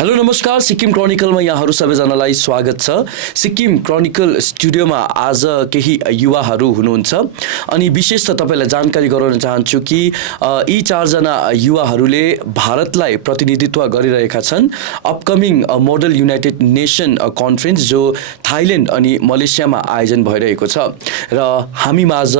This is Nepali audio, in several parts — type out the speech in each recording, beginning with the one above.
हेलो नमस्कार, सिक्किम क्रोनिकलमा यहाँहरू सबैजनालाई स्वागत छ। सिक्किम क्रोनिकल स्टुडियोमा आज केही युवाहरू हुनुहुन्छ अनि विशेष त तपाईलाई जानकारी गराउन चाहन्छु कि यी चारजना युवाहरूले भारतलाई प्रतिनिधित्व गरिरहेका छन् upcoming model United nation conference जो थाइल्यान्ड अनि मलेसियामा आयोजन भइरहेको छ र हामी माझ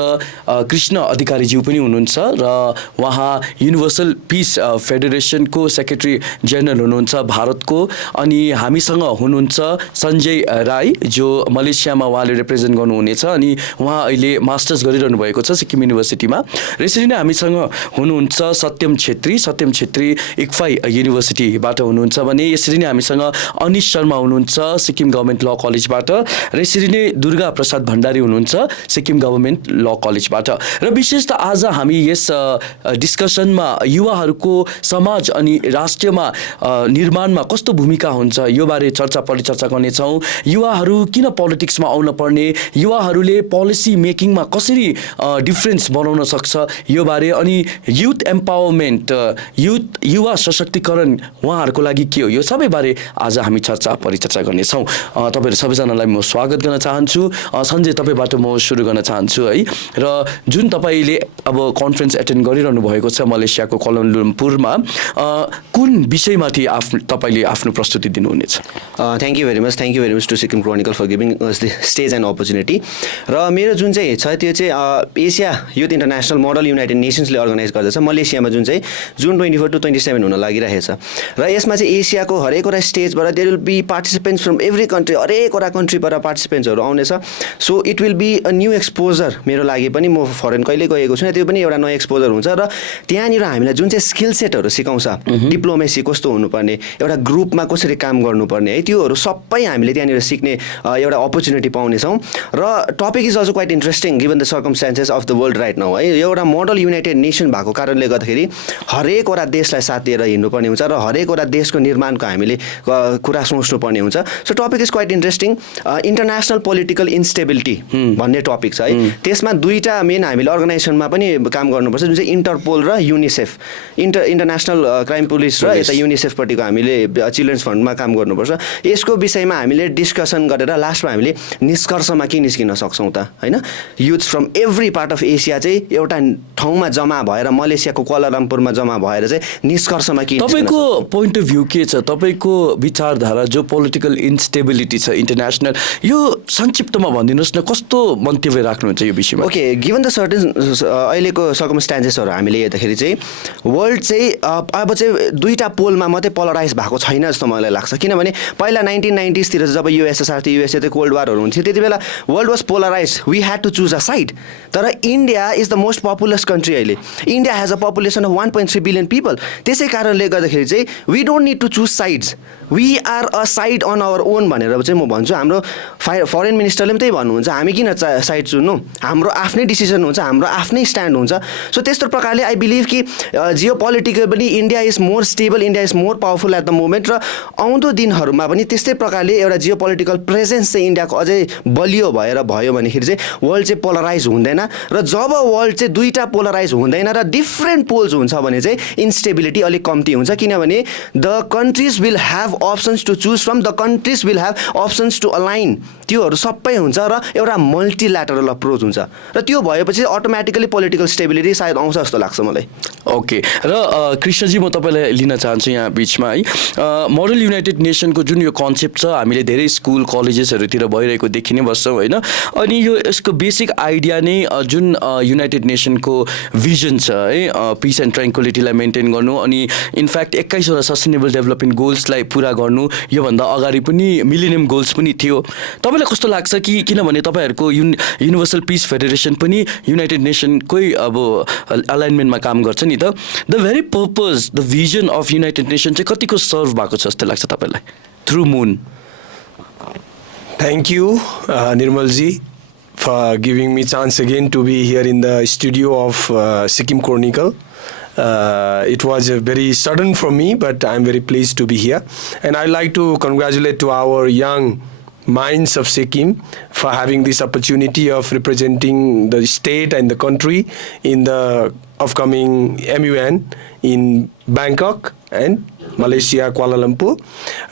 कृष्ण अधिकारीज्यू पनि हुनुहुन्छ र उहाँ युनिभर्सल पिस फेडरेसनको सेक्रेटरी जेनरल हुनुहुन्छ भारतको। अनि हामीसँग हुनुहुन्छ सञ्जय राई जो मलेसियामा उहाँले रिप्रेजेन्ट गर्नुहुनेछ अनि उहाँ अहिले मास्टर्स गरिरहनु भएको छ सिक्किम युनिभर्सिटीमा। र यसरी नै हामीसँग हुनुहुन्छ सत्यम छेत्री इक्फाई युनिभर्सिटीबाट हुनुहुन्छ भने यसरी नै हामीसँग अनिश शर्मा हुनुहुन्छ सिक्किम गभर्मेन्ट ल कलेजबाट र यसरी नै दुर्गा प्रसाद भण्डारी हुनुहुन्छ सिक्किम गभर्मेन्ट ल कलेजबाट। र विशेष त आज हामी यस डिस्कसनमा युवाहरूको समाज अनि राष्ट्रमा निर्माणमा कस्तो भूमिका हुन्छ यो बारे परिचर्चा गर्नेछौँ। युवाहरू किन पोलिटिक्समा आउन पर्ने, युवाहरूले पोलिसी मेकिङमा कसरी डिफ्रेन्स बनाउन सक्छ यो बारे, अनि युथ एम्पावरमेन्ट युवा सशक्तिकरण उहाँहरूको लागि के हो यो सबै बारे आज हामी परिचर्चा गर्नेछौँ। तपाईँहरू सबैजनालाई म स्वागत गर्न चाहन्छु। सञ्जय, तपाईँबाट म सुरु गर्न चाहन्छु है। र जुन तपाईँले अब कन्फरेन्स एटेन्ड गरिरहनु भएको छ मलेसियाको कोलालम्पुरमा, कुन विषयमाथि तपाईँले आफ्नो प्रस्तुति दिनुहुनेछ? Thank you very much to Sikkim chronicle for giving us the stage and opportunity. र मेरो जुन चाहिँ छ त्यो चाहिँ Asia youth international model united नेसन्सले अर्गनाइज गर्दछ मलेसियामा, जुन चाहिँ जुन 24 to 27 हुन लागिरहेछ। र यसमा चाहिँ एसियाको हरेकवटा स्टेजबाट there will be participants from every country, हरेकवटा कन्ट्रीबाट पार्टिसिपेन्ट्सहरू आउनेछ। So it will be a new exposure मेरो लागि पनि। म फरेन कहिले गएको छुइनँ, त्यो पनि एउटा नयाँ एक्सपोजर हुन्छ। र त्यहाँनिर हामीलाई जुन चाहिँ स्किल सेटहरू सिकाउँछ, डिप्लोमेसी कस्तो हुनुपर्ने, एउटा ग्रुपमा कसरी काम गर्नुपर्ने है, त्योहरू सबै हामीले त्यहाँनिर सिक्ने एउटा अपर्च्युनिटी पाउनेछौँ। र topic is also quite interesting given the circumstances of the world right now है। एउटा मोडल युनाइटेड नेसन भएको कारणले गर्दाखेरि हरेकवटा देशलाई साथ दिएर हिँड्नुपर्ने हुन्छ र हरेकवटा देशको निर्माणको हामीले कुरा सोच्नुपर्ने हुन्छ। So topic is quite interesting. International political instability भन्ने टपिक छ है। त्यसमा दुईवटा मेन हामीले अर्गनाइजेसनमा पनि काम गर्नुपर्छ, जुन चाहिँ इन्टरपोल र युनिसेफ, इन्टरनेसनल क्राइम पुलिस र यता युनिसेफपट्टिको हामीले चिल्ड्रेन्स फन्डमा काम गर्नुपर्छ। यसको विषयमा हामीले डिस्कसन गरेर लास्टमा हामीले निष्कर्षमा के निस्किन सक्छौँ त होइन। Youth from every part of Asia चाहिँ एउटा ठाउँमा जम्मा भएर मलेसियाको कोलालम्पुरमा जम्मा भएर चाहिँ निष्कर्षमा के, तपाईँको पोइन्ट अफ भ्यू के छ, तपाईँको विचारधारा जो पोलिटिकल इन्स्टेबिलिटी छ इन्टरनेसनल, यो संक्षिप्तमा भनिदिनुहोस् न, कस्तो मन्तव्य राख्नुहुन्छ यो विषयमा? ओके, गिभन द सर्टेन अहिलेको सर्कमस्टान्सेसहरू हामीले हेर्दाखेरि चाहिँ वर्ल्ड चाहिँ अब चाहिँ दुईवटा पोलमा मात्रै पोलराइज भएको छैन जस्तो मलाई लाग्छ। किनभने पहिला 1990s जब युएसएसआर थियो, युएसए थियो, कोल्ड वारहरू हुन्थ्यो, त्यति बेला world was polarize, we had to choose a side. तर India is the most populous country अहिले। India has a population of 1.3 billion people. त्यसै कारणले गर्दाखेरि चाहिँ we don't need to choose sides, we are a side on our own भनेर चाहिँ म भन्छु। हाम्रो फरेन मिनिस्टरले पनि त्यही भन्नुहुन्छ, हामी किन साइड चुन्नु, हाम्रो आफ्नै डिसिजन हुन्छ, हाम्रो आफ्नै स्ट्यान्ड हुन्छ। सो त्यस्तो प्रकारले आई बिलिभ कि जियो पोलिटिकल पनि India is more stable, India is more powerful at the moment. र आउँदो दिनहरूमा पनि त्यस्तै प्रकारले एउटा जियो पोलिटिकल प्रेजेन्स चाहिँ इन्डियाको अझै बलियो भएर भयो भनेखेरि चाहिँ वर्ल्ड चाहिँ पोलराइज हुँदैन। र जब वर्ल्ड चाहिँ दुईवटा पोलराइज हुँदैन र डिफ्रेन्ट पोल्स हुन्छ भने चाहिँ इन्स्टेबिलिटी अलिक कम्ती हुन्छ। किनभने the countries will have options to choose from, the countries will have options to align, त्योहरू सबै हुन्छ र एउटा मल्टिल्याटरल अप्रोच हुन्छ। र त्यो भएपछि अटोमेटिकली पोलिटिकल स्टेबिलिटी सायद आउँछ जस्तो लाग्छ मलाई। ओके, र कृष्णजी म तपाईँलाई लिन चाहन्छु यहाँ बिचमा है। मोडल युनाइटेड नेसनको जुन यो कन्सेप्ट छ, हामीले धेरै स्कुल कलेजेसहरूतिर भइरहेको देखि नै बस्छौँ होइन। अनि यो यसको बेसिक आइडिया नै जुन युनाइटेड नेसनको भिजन छ है, पिस एन्ड ट्राङ्क्विलिटीलाई मेन्टेन गर्नु, अनि इनफ्याक्ट 21वटा सस्टेनेबल डेभलपमेन्ट गोल्सलाई पुरा गर्नु, योभन्दा अगाडि पनि मिलेनियम गोल्स पनि थियो। तपाईँलाई कस्तो लाग्छ कि किनभने तपाईँहरूको युनिभर्सल पिस फेडरेसन पनि युनाइटेड नेसनकै अब अलाइनमेन्टमा काम गर्छ नि त, the very purpose, the vision of United nation चाहिँ कतिको सर्भ भएको छ जस्तो लाग्छ तपाईँलाई through moon? Thank you, Nirmalji, for giving me chance again to be here in the studio of Sikkim Chronicle. It was very sudden for me, but I'm very pleased to be here. And I'd like to congratulate to our young minds of Sikkim for having this opportunity of representing the state and the country in the upcoming MUN in Bangkok and Malaysia, Kuala Lumpur.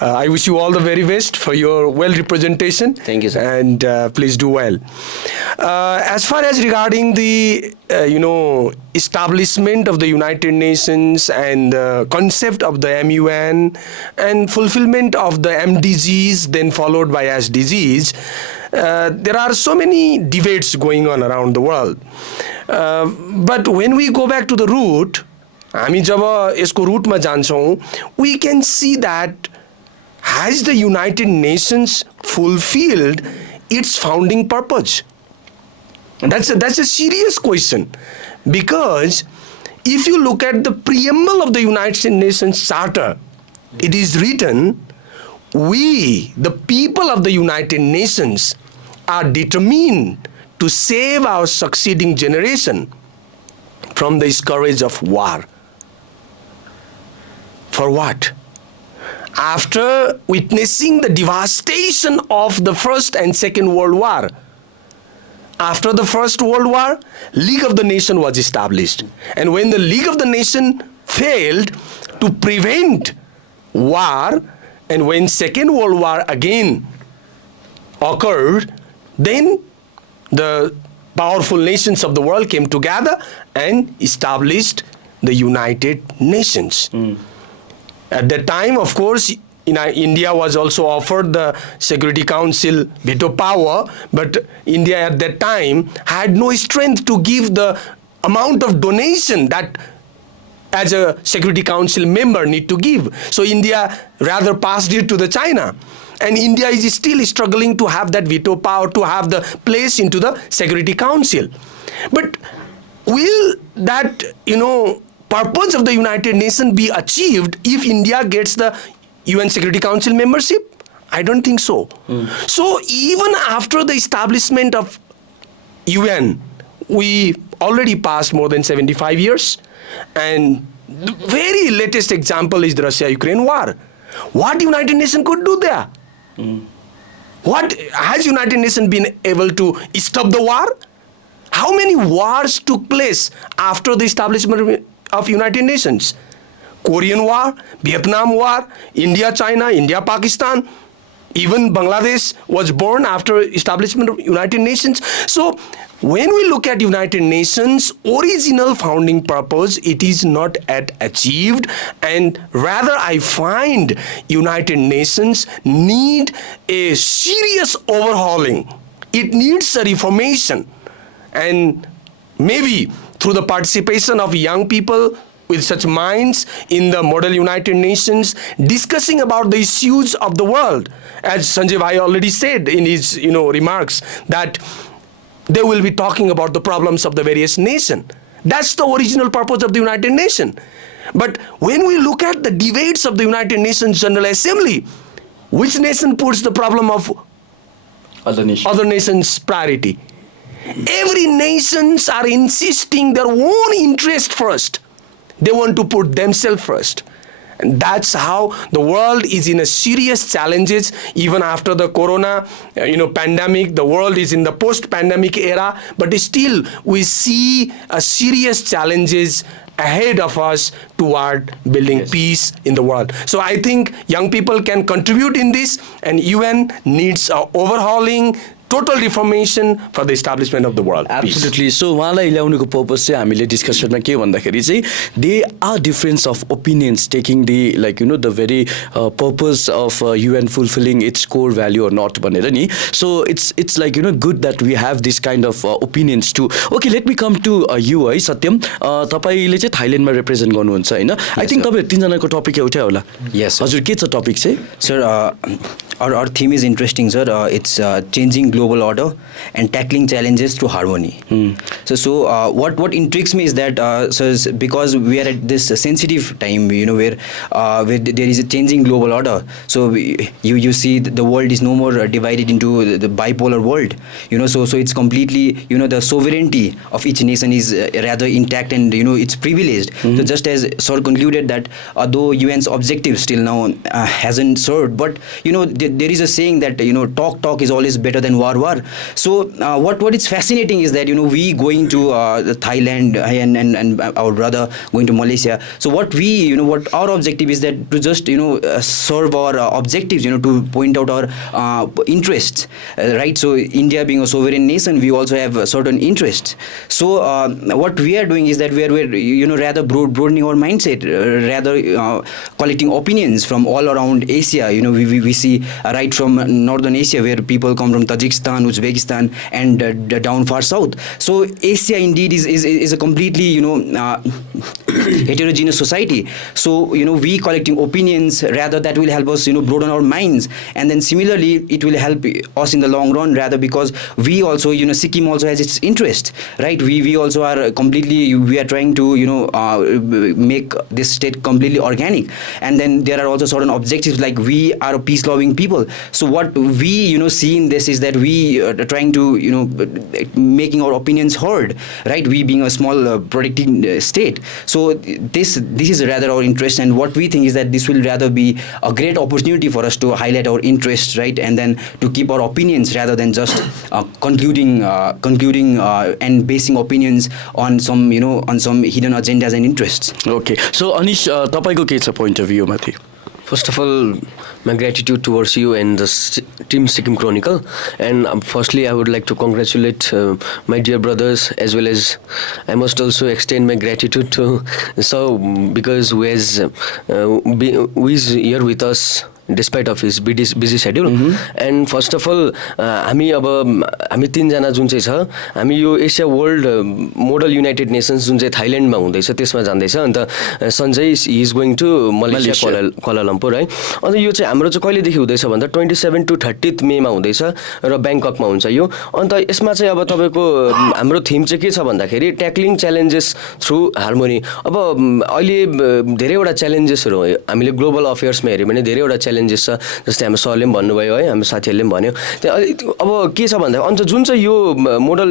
I wish you all the very best for your well representation. Thank you, sir. And please do well. As far as regarding the establishment of the United Nations and the concept of the MUN and fulfillment of the MDGs, then followed by SDGs, there are so many debates going on around the world. But when we go back to the root, हामी जब यसको रुटमा जान्छौँ, we can see that has the United Nations fulfilled its founding purpose? That's a serious question, because if you look at the preamble of the United Nations Charter, it is written, we, the people of the United Nations, are determined to save our succeeding generation from the scourge of war. For what? After witnessing the devastation of the First and Second World War, after the First World War, League of the Nation was established. And when the League of the Nation failed to prevent war, and when Second World War again occurred, then the powerful nations of the world came together and established the United Nations. At that time, of course, India was also offered the Security Council veto power, but India at that time had no strength to give the amount of donation that as a Security Council member need to give. So India rather passed it to the China. And India is still struggling to have that veto power, to have the place into the Security Council. But will that, purpose of the United Nations be achieved if India gets the UN Security Council membership? I don't think so. So even after the establishment of UN, we already passed more than 75 years. And the very latest example is the Russia-Ukraine war. What United Nations could do there? What has United Nations been able to stop the war? How many wars took place after the establishment of United Nations? Korean War, Vietnam War, India-China, India-Pakistan, even Bangladesh was born after establishment of United Nations. So when we look at United Nations original founding purpose, it is not yet achieved, and rather I find United Nations need a serious overhauling. It needs a reformation, and maybe through the participation of young people with such minds in the model United Nations, discussing about the issues of the world, as Sanjay bhai already said in his remarks, that they will be talking about the problems of the various nations. That's the original purpose of the United Nations. But when we look at the debates of the United Nations General Assembly, which nation puts the problem of other nations' priority? Every nations are insisting their own interest first. They want to put themselves first. And that's how the world is in a serious challenges. Even after the corona pandemic, the world is in the post-pandemic era, but still we see a serious challenges ahead of us toward building peace in the world. So I think young people can contribute in this, and UN needs a overhauling, total reformation for the establishment of the world. Absolutely. So उहाँलाई ल्याउनुको पर्पस चाहिँ हामीले डिस्कसनमा के भन्दाखेरि चाहिँ they are difference of opinions taking the the very purpose of UN fulfilling its core value or not भनेर नि. So it's like good that we have this kind of opinions too. Okay, let me come to you है सत्यम. तपाईले चाहिँ थाइल्यान्डमा रिप्रेजेन्ट गर्नुहुन्छ हैन? आई थिंक तपाईहरु तीनजनाको टपिक एउटै होला. Yes. हजुर के छ टपिक चाहिँ? Sir, our theme is interesting, sir. It's changing global order and tackling challenges through harmony. So what intrigues me is that, sir, because we are at this sensitive time, where there is a changing global order. So you see the world is no more divided into the bipolar world. So it's completely, the sovereignty of each nation is rather intact, and it's privileged. So just as sir concluded that though UN's objectives till now hasn't served, but there is a saying that talk is always better than war. So what is fascinating is that we going to Thailand and our brother going to Malaysia. So what what our objective is that to just serve our objectives, to point out our interests, right? So India being a sovereign nation, we also have certain interests. So what we are doing is that we're rather broadening our mindset, rather collecting opinions from all around Asia. We see right from Northern Asia, where people come from Tajikistan, Uzbekistan, and down far south. So Asia indeed is a completely heterogeneous society. So we collecting opinions, rather that will help us broaden our minds, and then similarly it will help us in the long run, rather because we also Sikkim also has its interest, right? We also are completely, we are trying to make this state completely organic, and then there are also certain objectives, like we are a peace loving people. So what we see in this is that we are trying to making our opinions heard, right? We being a small protecting state. So this is rather our interest, and what we think is that this will rather be a great opportunity for us to highlight our interests, right? And then to keep our opinions, rather than just concluding and basing opinions on some on some hidden agendas and interests. Okay, so Anish, तपाईँको के छ point of view माथि? First of all, my gratitude towards you and the team Sikkim Chronicle. And firstly, I would like to congratulate my dear brothers, as well as I must also extend my gratitude to because who is here with us despite of his busy schedule. And first of all, हामी तीनजना जुन चाहिँ छ, हामी यो Asia world model united nations जुन चाहिँ थाइल्यान्डमा हुँदैछ त्यसमा जाँदैछ। And Sanjay is going to Malaysia Kuala Lumpur है। अन्त यो चाहिँ हाम्रो चाहिँ कहिलेदेखि हुँदैछ भन्दा 27 to 30 मेमा हुँदैछ र ब्याङ्ककमा हुन्छ यो। अन्त यसमा चाहिँ अब तपाईँको हाम्रो थिम चाहिँ के छ भन्दाखेरि ट्याक्लिङ च्यालेन्जेस थ्रु हार्मोनी। अब अहिले धेरैवटा च्यालेन्जेसहरू हामीले ग्लोबल अफेयर्समा हेऱ्यो भने धेरैवटा च्यालेन्जेस छ, जस्तै हाम्रो सरले पनि भन्नुभयो है, हाम्रो साथीहरूले पनि भन्यो। अब के छ भन्दा अन्त जुन चाहिँ यो मोडल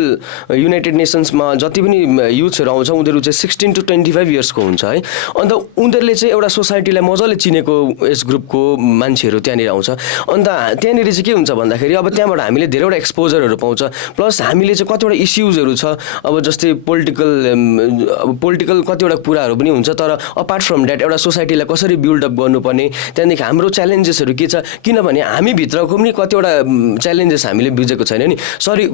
युनाइटेड नेसन्समा जति पनि युथ्सहरू आउँछ उनीहरू चाहिँ 16 to 25 इयर्सको हुन्छ है। अन्त उनीहरूले चाहिँ एउटा सोसाइटीलाई मजाले चिनेको एज ग्रुपको मान्छेहरू त्यहाँनिर आउँछ। अन्त त्यहाँनिर चाहिँ के हुन्छ भन्दाखेरि अब त्यहाँबाट हामीले धेरैवटा एक्सपोजरहरू पाउँछ, प्लस हामीले चाहिँ कतिवटा इस्युजहरू छ, अब जस्तै पोलिटिकल कतिवटा कुराहरू पनि हुन्छ। तर अपार्ट फ्रम द्याट एउटा सोसाइटीलाई कसरी बिल्डअप गर्नुपर्ने, त्यहाँदेखि हाम्रो च्यालेन्जेसहरू के छ, किनभने हामीभित्रको पनि कतिवटा च्यालेन्जेस हामीले बुझेको छैन नि।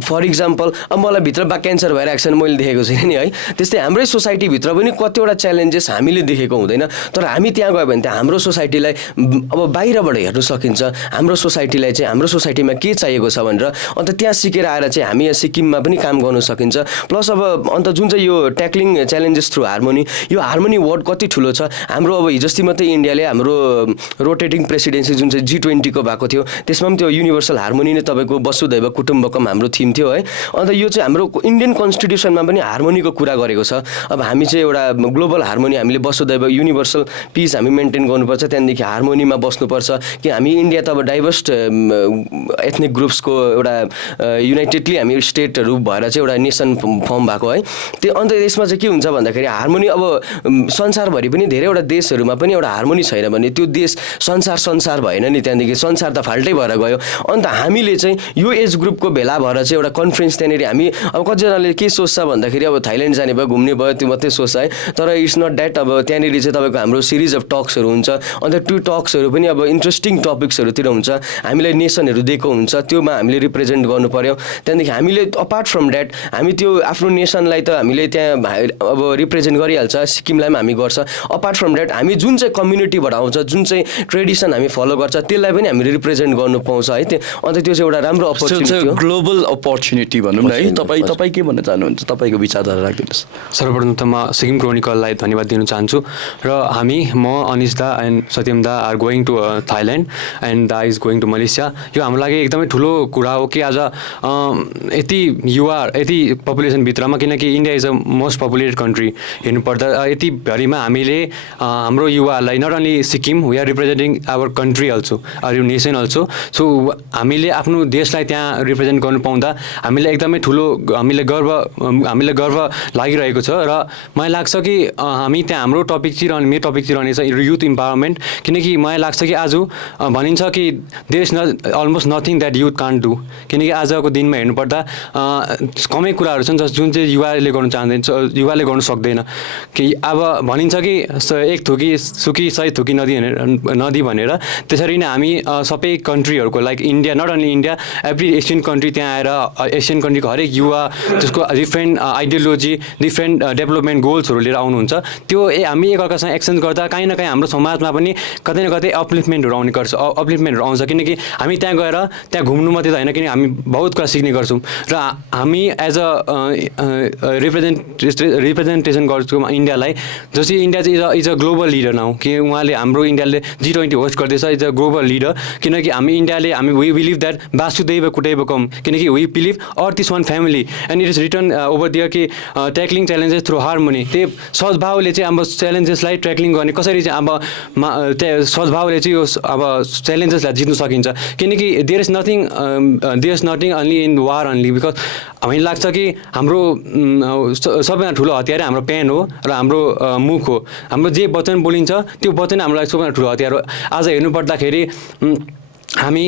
फर इक्जाम्पल, अब मलाई भित्र क्यान्सर भइरहेको छैन, मैले देखेको छैन नि है। त्यस्तै हाम्रै सोसाइटीभित्र पनि कतिवटा च्यालेन्जेस हामीले देखेको हुँदैन, तर हामी त्यहाँ गयो भने त्यहाँ हाम्रो सोसाइटीलाई अब बाहिरबाट हेर्नु सकिन्छ, हाम्रो सोसाइटीलाई चाहिँ हाम्रो सोसाइटीमा के चाहिएको छ भनेर। अन्त त्यहाँ सिकेर आएर चाहिँ हामी यहाँ सिक्किममा पनि काम गर्नु सकिन्छ। प्लस अब अन्त जुन चाहिँ यो ट्याक्लिङ च्यालेन्जेस थ्रु हार्मोनी, यो हार्मोनी वर्ड कति ठुलो छ हाम्रो। अब हिजोस्ति मात्रै इन्डियाले हाम्रो रोटेटिङ प्रेसिडेन्सी जुन चाहिँ G20 को भएको थियो, त्यसमा पनि त्यो युनिभर्सल हार्मोनी नै तपाईँको वसुधैव कुटुम्बकम हाम्रो थिम थियो है। अन्त यो चाहिँ हाम्रो इन्डियन कन्स्टिट्युसनमा पनि हार्मोनीको कुरा गरेको छ। अब हामी चाहिँ एउटा ग्लोबल हार्मोनी, हामीले वसुधैव युनिभर्सल पिस हामी मेन्टेन गर्नुपर्छ, त्यहाँदेखि हार्मोनीमा बस्नुपर्छ कि हामी इन्डिया त अब डाइभर्स एथनिक ग्रुप्सको एउटा युनाइटेडली हामी स्टेटहरू भएर चाहिँ एउटा नेसन फर्म भएको है। त्यो अन्त यसमा चाहिँ के हुन्छ भन्दाखेरि हार्मोनी, अब संसारभरि पनि धेरैवटा देशहरूमा पनि एउटा हार्मोनी छैन भने त्यो देश संसार भएन नि, त्यहाँदेखि संसार त फाल्टै भएर गयो। अन्त हामीले चाहिँ यो एज ग्रुपको भेला भएर चाहिँ एउटा कन्फरेन्स त्यहाँनिर हामी, अब कतिजनाले के सोच्छ भन्दाखेरि अब थाइल्यान्ड जाने भयो, घुम्ने भयो, त्यो मात्रै सोच्छ है। तर इट्स नट द्याट। अब त्यहाँनिर चाहिँ तपाईँको हाम्रो सिरिज अफ टक्सहरू हुन्छ। अन्त त्यो टक्सहरू पनि अब इन्ट्रेस्टिङ टपिक्सहरूतिर हुन्छ, हामीलाई नेसनहरू दिएको हुन्छ, त्योमा हामीले रिप्रेजेन्ट गर्नु पर्यो। त्यहाँदेखि हामीले अपार्ट फ्रम द्याट हामी त्यो आफ्नो नेसनलाई त हामीले त्यहाँ अब रिप्रेजेन्ट गरिहाल्छ, सिक्किमलाई पनि हामी गर्छ। अपार्ट फ्रम द्याट हामी जुन चाहिँ कम्युनिटीबाट आउँछ, जुन चाहिँ ट्रेडिसन हामी फलो गर्छ, त्यसलाई पनि हामीले रिप्रेजेन्ट गर्नु पाउँछ है। अन्त त्यो चाहिँ एउटा राम्रो अपर्च्युनिटी हो, ग्लोबल अपर्च्युनिटी भनौँ न है। तपाईँ के भन्न चाहनुहुन्छ, तपाईँको विचारधारा राखिदिनुहोस्। सर्वप्रथम त म सिक्किम क्रोनिकललाई धन्यवाद दिन चाहन्छु। र म अनिश दा एन्ड सत्यम दा are going to Thailand and दा इज गोइङ टु मलेसिया। यो हाम्रो लागि एकदमै ठुलो कुरा हो कि आज यति युवा, यति पपुलेसनभित्रमा, किनकि India is a most populated country हेर्नुपर्दा, यति भरिमा हामीले हाम्रो युवाहरूलाई not only Sikkim, we are representing our country also our nation also so हामीले आफ्नो देशलाई त्यहाँ रिप्रेजेन्ट गर्नु पाउँदा हामीलाई एकदमै ठुलो हामीलाई गर्व लागिरहेको छ र मलाई लाग्छ कि हामी त्यहाँ हाम्रो टपिक मेरो टपिक चाहिँ रहनेछ युथ इम्पावरमेन्ट किनकि मलाई लाग्छ कि आज भनिन्छ कि there is almost nothing that youth can't do किनकि आजको दिनमा हेर्नुपर्दा कमै कुराहरू छन् जुन चाहिँ युवाले गर्नु चाहँदैन युवाले गर्नु सक्दैन कि अब भनिन्छ कि एक थुकी सुकी सय थुकी नदी भनेर त्यसरी नै हामी सबै कन्ट्रीहरूको like India not only India every Asian country त्यहाँ आएर एसियन कन्ट्रीको हरेक युवा त्यसको डिफ्रेन्ट आइडियोलोजी डिफ्रेन्ट डेभलपमेन्ट गोल्सहरू लिएर आउनुहुन्छ त्यो हामी एकअर्कासँग एक्सचेन्ज गर्दा काहीँ न काहीँ हाम्रो समाजमा पनि कतै न कतै अप्लिफ्टमेन्टहरू आउने गर्छ अप्लिफ्टमेन्टहरू आउँछ किनकि हामी त्यहाँ गएर त्यहाँ घुम्नु मात्रै त होइन किनकि हामी बहुत कुरा सिक्ने गर्छौँ र हामी एज अ रिप्रेजेन्टेसन गर्छौँ इन्डियालाई जस्तै इन्डिया चाहिँ is a global leader now कि उहाँले हाम्रो इन्डियाले G20 होस्ट गर्दैछ इज अ ग्लोबल लिडर किनकि हामी इन्डियाले वी बिलिभ द्याट वासुदेव कुटैवकम किनकि we believe earth is one family and it is return over there कि ट्याक्लिङ च्यालेन्जेस थ्रु हार्मोनी त्यही सद्भावले चाहिँ अब च्यालेन्जेसलाई ट्याक्लिङ गर्ने कसरी चाहिँ अब सद्भावले चाहिँ यो अब च्यालेन्जेसलाई जित्नु सकिन्छ किनकि there is nothing only in war only because हामीलाई लाग्छ कि हाम्रो सबैभन्दा ठुलो हतियारै हाम्रो पेन हो र हाम्रो मुख हो हाम्रो जे वचन बोलिन्छ त्यो वचन हाम्रो लागि सबैभन्दा ठुलो हतियार हो आज हेर्नुपर्दाखेरि हामी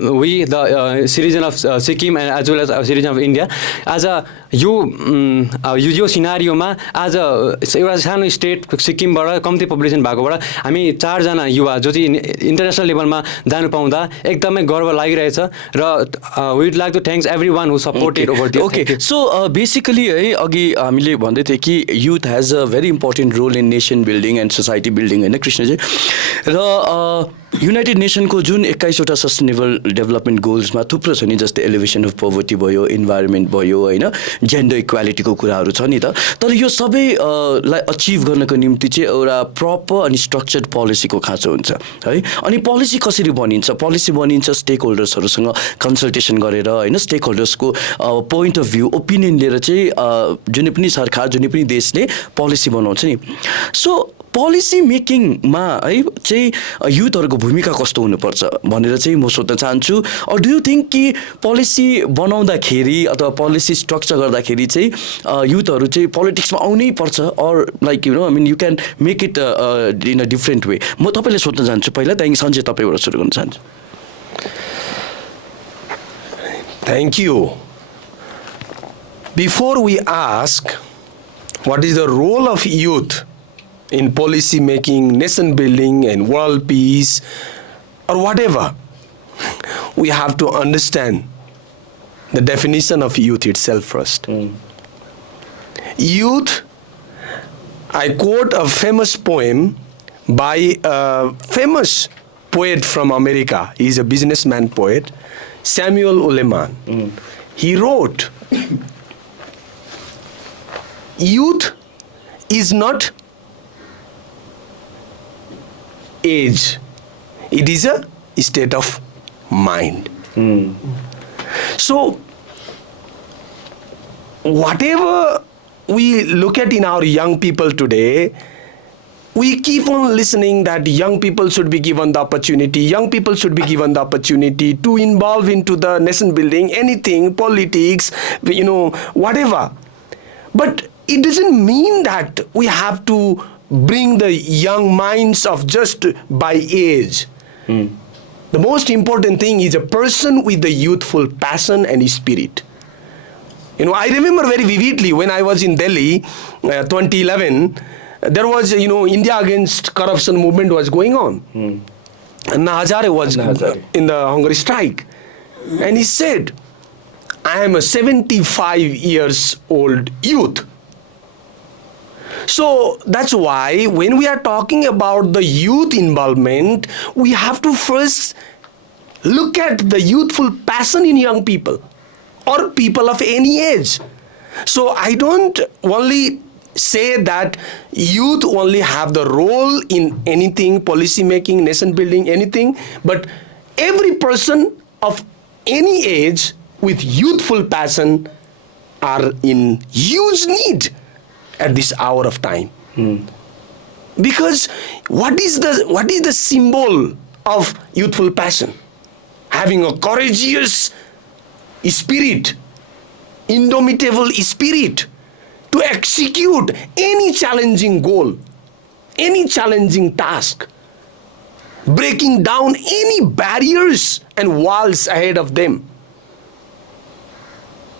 we the citizen of Sikkim and as well as citizen of India आज यो सिनारियोमा आज एउटा सानो स्टेट सिक्किमबाट कम्ती पपुलेसन भएकोबाट हामी 4 जना युवा जो चाहिँ इन्टरनेसनल लेभलमा जानु पाउँदा एकदमै गर्व लागिरहेछ र we'd like to thanks everyone who supported over this okay so basically है अघि हामीले भन्दै थियौँ कि youth has a very important role in nation building and society building होइन कृष्णजी र युनाइटेड नेसनको जुन 21वटा सस्टेनेबल डेभलपमेन्ट गोल्समा थुप्रो छ नि जस्तै एलिभेसन अफ पोभर्टी भयो इन्भाइरोमेन्ट भयो होइन जेन्डर इक्वालिटीको कुराहरू छ नि त तर यो सबैलाई अचिभ गर्नको निम्ति चाहिँ एउटा प्रपर अनि स्ट्रक्चर्ड पोलिसीको खाँचो हुन्छ है अनि पोलिसी कसरी बनिन्छ पोलिसी बनिन्छ स्टेक होल्डर्सहरूसँग कन्सल्टेसन गरेर होइन स्टेक होल्डर्सको पोइन्ट अफ भ्यू ओपिनियन लिएर चाहिँ जुनै पनि सरकार जुनै पनि देशले पोलिसी बनाउँछ नि सो पोलिसी मेकिङमा है चाहिँ युथहरूको भूमिका कस्तो हुनुपर्छ भनेर चाहिँ म सोध्न चाहन्छु अर डु यु थिङ्क कि पोलिसी बनाउँदाखेरि अथवा पोलिसी स्ट्रक्चर गर्दाखेरि चाहिँ युथहरू चाहिँ पोलिटिक्समा आउनै पर्छ or like you know I mean you can make it in a different way म तपाईँले सोध्न चाहन्छु पहिला त्यहाँदेखि सञ्जय तपाईँबाट सुरु गर्न चाहन्छु Thank you. Before we ask what is the role of youth in policy making, nation building, and world peace, or whatever, we have to understand the definition of youth itself first. Youth, I quote a famous poem by a famous poet from America. He's a businessman poet, Samuel Uleman. He wrote, youth is not age, it is a state of mind. So whatever we look at in our young people today, we keep on listening that young people should be given the opportunity, to involve into the nation building, anything, politics, whatever. But it doesn't mean that we have to bring the young minds of just by age. The most important thing is a person with the youthful passion and spirit. I remember very vividly when I was in Delhi, 2011, there was, India against corruption movement was going on. And Hazare was in the Hungary strike. And he said, I am a 75 years old youth. So that's why when we are talking about the youth involvement, we have to first look at the youthful passion in young people or people of any age. So I don't only say that youth only have the role in anything, policy making, nation building, anything, but every person of any age with youthful passion are in huge need at this hour of time. Because what is the symbol of youthful passion, having a courageous spirit, indomitable spirit to execute any challenging goal, any challenging task, breaking down any barriers and walls ahead of them.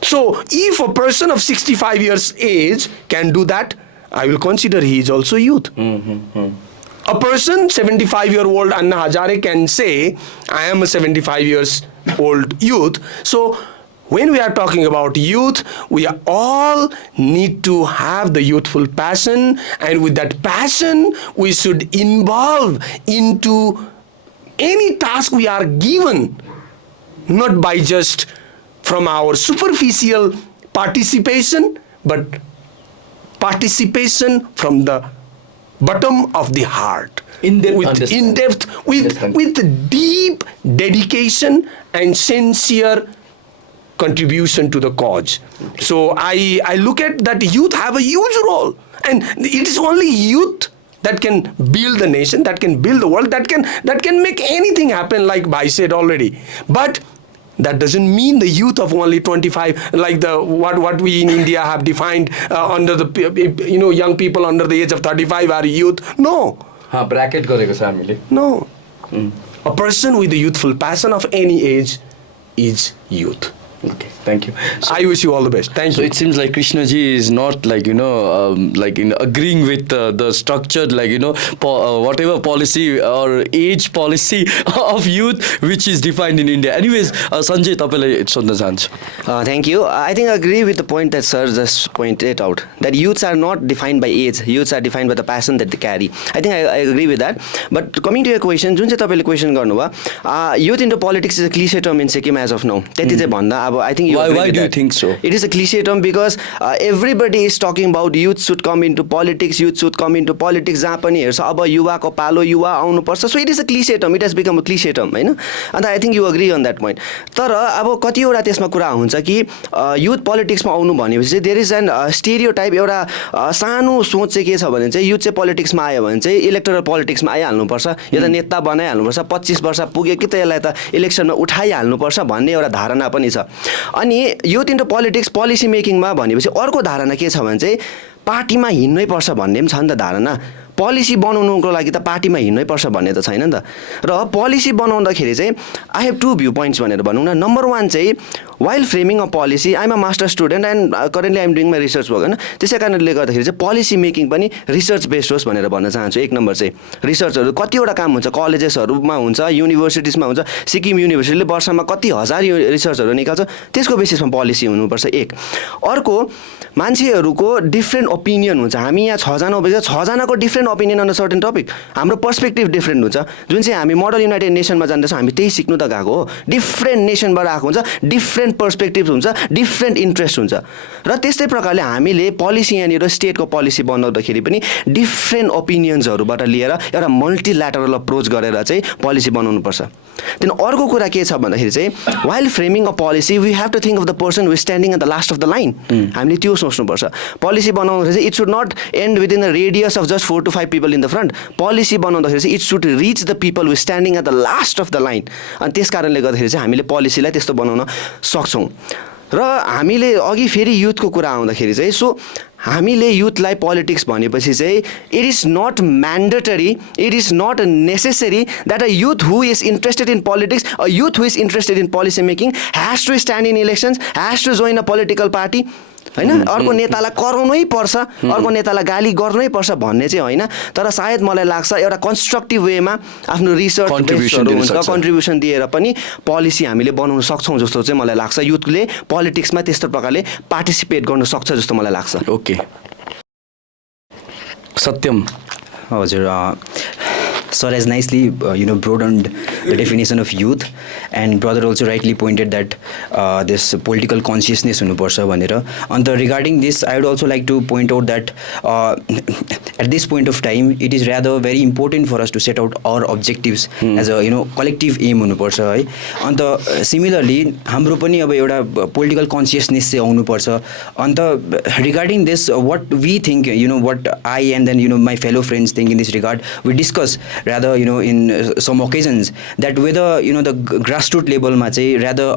So, if a person of 65 years age can do that, I will consider he is also youth. A person, 75-year-old Anna Hazare can say, I am a 75 years old youth. So, when we are talking about youth, we all need to have the youthful passion, and with that passion, we should involve into any task we are given, not by just from our superficial participation, but participation from the bottom of the heart. In-depth with deep dedication and sincere contribution to the cause. So I look at that youth have a huge role, and it is only youth that can build the nation, that can build the world, that can make anything happen, like Bhai said already. But that doesn't mean the youth of only 25, like the what we in India have defined under the young people under the age of 35 are youth. No. Bracket गरेको छ हामीले. No. A person with the youthful passion of any age is youth. Okay, thank you. I wish you all the best. Thank So you. it seems like Krishna ji is not agreeing with the structured whatever policy or age policy of youth which is defined in India. Anyways, Sanjay तपाईलाई सोध्न चाहन्छु. Thank you. I think I agree with the point that sir just pointed out, that youths are not defined by age. Youths are defined by the passion that they carry. I think I agree with that. But coming to your question, जुन चाहिँ तपाईले question गर्नुभयो, youth into politics is a cliche term in Sikkim as of now. त्यति चाहिँ भन्दा I think you agree Why with do you that. think so? It is a cliche term because everybody is talking about youth should come into politics, youth should come into politics. जहाँ पनि हेर्छ अब युवाको पालो, युवा आउनुपर्छ. So it is a cliche term. It has become a cliche term, हैन? And I think you agree on that point. तर अब कतिवटा त्यसमा कुरा हुन्छ कि youth politics मा आउनु भनेपछि चाहिँ there is an stereotype, एउटा सानो सोच चाहिँ के छ भने चाहिँ youth चाहिँ politics मा आयो भने चाहिँ इलेक्टोरल politics मा आइहाल्नुपर्छ, यो त नेता बनाइहाल्नुपर्छ, 25 वर्ष पुग्यो कि त यसलाई त इलेक्सनमा उठाइहाल्नुपर्छ भन्ने एउटा धारणा पनि छ. अनि युथ इन्टु पोलिटिक्स पोलिसी मेकिङमा भनेपछि अर्को धारणा के छ भने चाहिँ पार्टीमा हिँड्नै पर्छ भन्ने पनि छ नि त धारणा. पोलिसी बनाउनुको लागि त पार्टीमा हिँड्नै पर्छ भन्ने त छैन नि त. र पोलिसी बनाउँदाखेरि चाहिँ आई हेभ 2 भ्यू पोइन्ट्स भनेर भनौँ न. नम्बर 1 चाहिँ while framing a policy, I'm a master student and currently I'm doing my research work होइन. त्यसै कारणले गर्दाखेरि चाहिँ पोलिसी मेकिङ पनि रिसर्च बेस्ड होस् भनेर भन्न चाहन्छु. 1 नम्बर चाहिँ रिसर्चहरू कतिवटा काम हुन्छ, कलेजेसहरूमा हुन्छ, युनिभर्सिटिजमा हुन्छ. सिक्किम युनिभर्सिटीले वर्षमा कति हजार रिसर्चहरू निकाल्छ, त्यसको बेसिसमा पोलिसी हुनुपर्छ. 1. अर्को, मान्छेहरूको डिफ्रेन्ट ओपिनियन हुन्छ. हामी यहाँ 6 जना हो, 6 जनाको different opinion on a certain topic. हाम्रो पर्सपेक्टिभ डिफ्रेन्ट हुन्छ. जुन चाहिँ हामी मोडल युनाइटेड नेसनमा जाँदैछौँ, हामी त्यही सिक्नु त गएको हो. डिफ्रेन्ट नेसनबाट आएको हुन्छ, डिफ्रेन्ट पर्सपेक्टिभ हुन्छ, डिफ्रेन्ट इन्ट्रेस्ट हुन्छ. र त्यस्तै प्रकारले हामीले पोलिसी यहाँनिर स्टेटको पोलिसी बनाउँदाखेरि पनि डिफ्रेन्ट ओपिनियन्सहरूबाट लिएर एउटा मल्टिल्याटरल अप्रोच गरेर चाहिँ पोलिसी बनाउनुपर्छ. त्यहाँदेखि अर्को कुरा के छ भन्दाखेरि चाहिँ while framing a policy we have to think of the person who is standing at the last of the line. हामीले त्यो सोच्नुपर्छ. पोलिसी बनाउँदाखेरि चाहिँ it should not end within the radius of just 4 to 5 people in the front. Policy बनाउँदाखेरि चाहिँ it should reach the people who standing at the last of the line. अनि त्यस कारणले गर्दाखेरि चाहिँ हामीले पोलिसीलाई त्यस्तो बनाउन सक्छौँ. र हामीले अघि फेरि युथको कुरा आउँदाखेरि चाहिँ सो हामीले युथलाई पोलिटिक्स भनेपछि चाहिँ it is not mandatory, it is not necessary that a youth who is interested in politics, a youth who is interested in policy making has to stand in elections, has to join a political party होइन. अर्को नेतालाई कराउनै पर्छ, अर्को नेतालाई गाली गर्नै पर्छ भन्ने चाहिँ होइन. तर सायद मलाई लाग्छ एउटा कन्स्ट्रक्टिभ वेमा आफ्नो रिसर्च कन्ट्रिब्युसन दिएर पनि पोलिसी हामीले बनाउन सक्छौँ जस्तो चाहिँ मलाई लाग्छ. युथले पोलिटिक्समा त्यस्तो प्रकारले पार्टिसिपेट गर्न सक्छ जस्तो मलाई लाग्छ. ओके, सत्यम. हजुर, sir has nicely broadened the definition of youth, and brother also rightly pointed that this political consciousness हुनुपर्छ भनेर. अन्त regarding this I would also like to point out that at this point of time it is rather very important for us to set out our objectives as a collective aim हुनुपर्छ है. अन्त similarly हाम्रो पनि अब एउटा political consciousness चाहिँ आउनुपर्छ. अन्त regarding this what we think, what I and then my fellow friends think in this regard, we discuss rather in some occasions that whether the grassroots level ma chai rather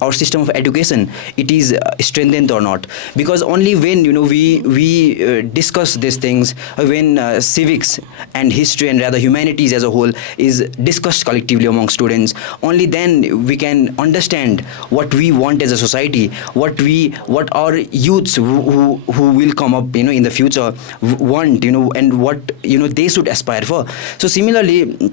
our system of education it is strengthened or not, because only when we discuss these things, when civics and history and rather humanities as a whole is discussed collectively among students, only then we can understand what we want as a society, what our youths who will come up in the future want, and what they should aspire for. So similarly,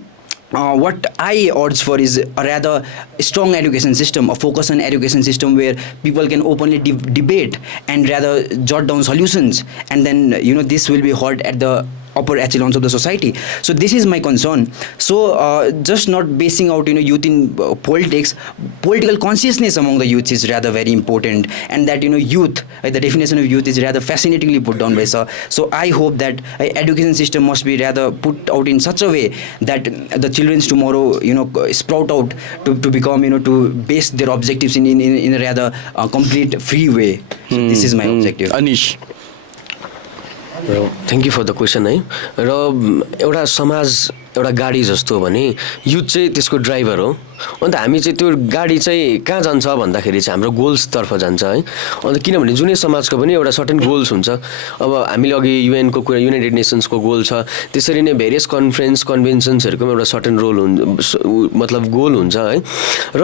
what I urge for is a rather strong education system, a focus on education system where people can openly debate and rather jot down solutions, and then this will be heard at the upper echelons of the society. So this is my concern. So just not basing out youth in politics, political consciousness among the youth is rather very important, and that youth, the definition of youth is rather fascinatingly put down by sir. So I hope that education system must be rather put out in such a way that the children's tomorrow sprout out to become to base their objectives in a rather complete free way. So this is my objective. Anish. र thank you for the question है। र एउटा समाज एउटा गाडी जस्तो भने युथ चाहिँ त्यसको ड्राइभर हो। अन्त हामी चाहिँ त्यो गाडी चाहिँ कहाँ जान्छ भन्दाखेरि चाहिँ हाम्रो गोल्सतर्फ जान्छ है। अन्त किनभने जुनै समाजको पनि एउटा सर्टेन गोल्स हुन्छ। अब हामीले अघि युएनको कुरा, युनाइटेड नेसन्सको गोल छ, त्यसरी नै भेरियस कन्भेन्सन्सहरूको एउटा सर्टेन रोल हुन्छ, मतलब गोल हुन्छ है। र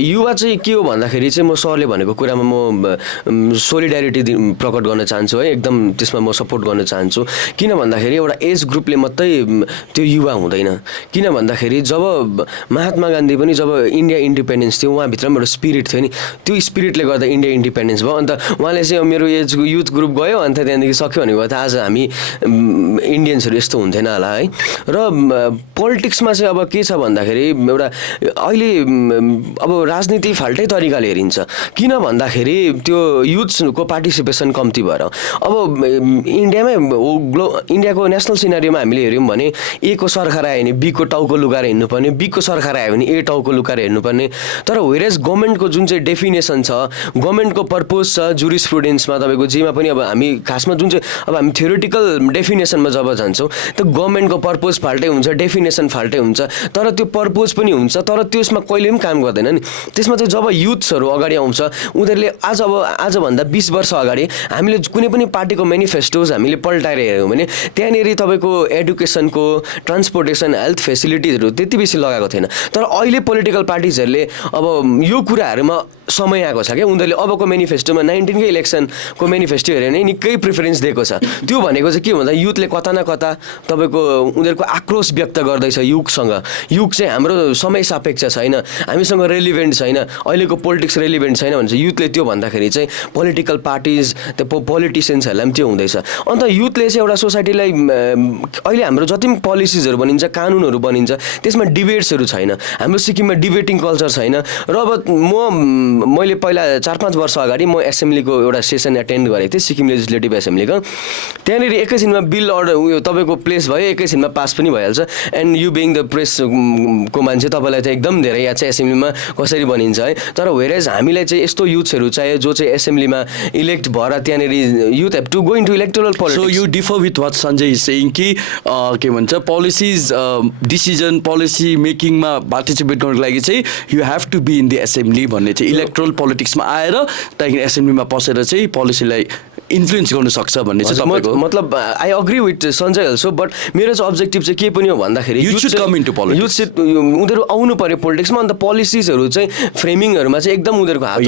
युवा चाहिँ के हो भन्दाखेरि चाहिँ म सरले भनेको कुरामा म सोलिडारिटी प्रकट गर्न चाहन्छु है, एकदम त्यसमा म सपोर्ट गर्न चाहन्छु। किन भन्दाखेरि एउटा एज ग्रुपले मात्रै त्यो युवा हुँदैन। किन भन्दाखेरि जब महात्मा गान्धी पनि जब इन्डिया इन्डिपेन्डेन्स थियो उहाँभित्र पनि एउटा स्पिरिट थियो नि, त्यो स्पिरिटले गर्दा इन्डिया इन्डिपेन्डेन्स भयो। अन्त उहाँले चाहिँ मेरो एजको युथ ग्रुप गयो, अन्त त्यहाँदेखि सक्यो भने त आज हामी इन्डियन्सहरू यस्तो हुन्थेन होला है। र पोलिटिक्समा चाहिँ अब के छ भन्दाखेरि एउटा अहिले अब राजनीति फाल्टै तरिकाले हेरिन्छ। किन भन्दाखेरि त्यो युथ्सको पार्टिसिपेसन कम्ती भएर अब इन्डियाको नेसनल सिनारीमा हामीले हेऱ्यौँ भने ए को सरकार आयो भने बी को टाउको लुकाएर हिँड्नुपर्ने, बी को सरकार आयो भने ए टाउको लुकाएर हेर्नुपर्ने। तर वेरेज गभर्मेन्टको जुन चाहिँ डेफिनेसन छ, गभर्मेन्टको पर्पोज छ जुरिस्प्रुडेन्समा तपाईँको जेमा पनि अब हामी खासमा जुन चाहिँ अब हामी थ्योरिटिकल डेफिनेसनमा जब जान्छौँ त गभर्मेन्टको पर्पोज फाल्टै हुन्छ, डेफिनेसन फाल्टै हुन्छ। तर त्यो पर्पोज पनि हुन्छ, तर त्यसमा कहिले पनि काम गर्दैन नि। त्यसमा चाहिँ जब युथ्सहरू अगाडि आउँछ, उनीहरूले आजभन्दा 20 वर्ष अगाडि हामीले कुनै पनि पार्टीको मेनिफेस्टोज हामीले पल्टाएर हेऱ्यौँ भने त्यहाँनिर तपाईँको एडुकेसनको, ट्रान्सपोर्टेसन, हेल्थ फेसिलिटिजहरू त्यति बेसी लगाएको थिएन। तर अहिले पोलिटिकल पार्टिजहरूले अब यो कुराहरूमा समय आएको छ क्या, उनीहरूले अबको मेनिफेस्टोमा 19कै इलेक्सनको मेनिफेस्टो हेऱ्यो भने निकै प्रिफरेन्स दिएको छ। त्यो भनेको चाहिँ के भन्दा युथले कता न कता तपाईँको उनीहरूको आक्रोश व्यक्त गर्दैछ युगसँग। युग चाहिँ हाम्रो समय सापेक्ष छैन, हामीसँग रेलिभेन्ट छैन, अहिलेको पोलिटिक्स रेलिभेन्ट छैन भने चाहिँ युथले त्यो भन्दाखेरि चाहिँ पोलिटिकल पार्टिज पोलिटिसियन्सहरूलाई पनि त्यो हुँदैछ। अन्त युथले चाहिँ एउटा सोसाइटीलाई अहिले हाम्रो जति पनि पोलिसिजहरू बनिन्छ, कानुनहरू बनिन्छ, त्यसमा डिबेट्सहरू छैन। हाम्रो सिक्किममा डिबेटिङ कल्चर छैन। र अब मैले पहिला 4-5 वर्ष अगाडि म एसेम्ब्लीको एउटा सेसन एटेन्ड गरेको थिएँ, सिक्किम लेजिस्लेटिभ एसेम्ब्लीको। त्यहाँनिर एकैछिनमा बिल अर्डर उयो तपाईँको प्लेस भयो, एकैछिनमा पास पनि भइहाल्छ। एन्ड यु बिङ द प्रेसको मान्छे तपाईँलाई चाहिँ एकदम धेरै याद छ एसेम्ब्लीमा कसरी बनिन्छ है। तर वेरेज हामीलाई चाहिँ यस्तो युथ्सहरू चाहियो जो चाहिँ एसेम्ब्लीमा इलेक्ट भएर त्यहाँनिर youth have to go into electoral politics. So you differ with what Sanjay is saying कि के भन्छ पोलिसिज डिसिजन पोलिसी मेकिङमा पार्टिसिपेट गर्नको लागि चाहिँ you have to be in the assembly भन्ने चाहिँ इलेक्ट्रल पोलिटिक्समा आएर त्यहाँदेखि एसेम्ब्लीमा पसेर चाहिँ पोलिसीलाई इन्फ्लुएन्स गर्नु सक्छ भन्ने चाहिँ तपाईँको मतलब I agree with Sanjay also. But मेरो चाहिँ अब्जेक्टिभ चाहिँ के पनि हो भन्दाखेरि youth should come into politics, उनीहरू आउनु पर्यो पोलिटिक्समा। अन्त पोलिसिजहरू चाहिँ फ्रेमिङहरूमा चाहिँ एकदम उनीहरूको हात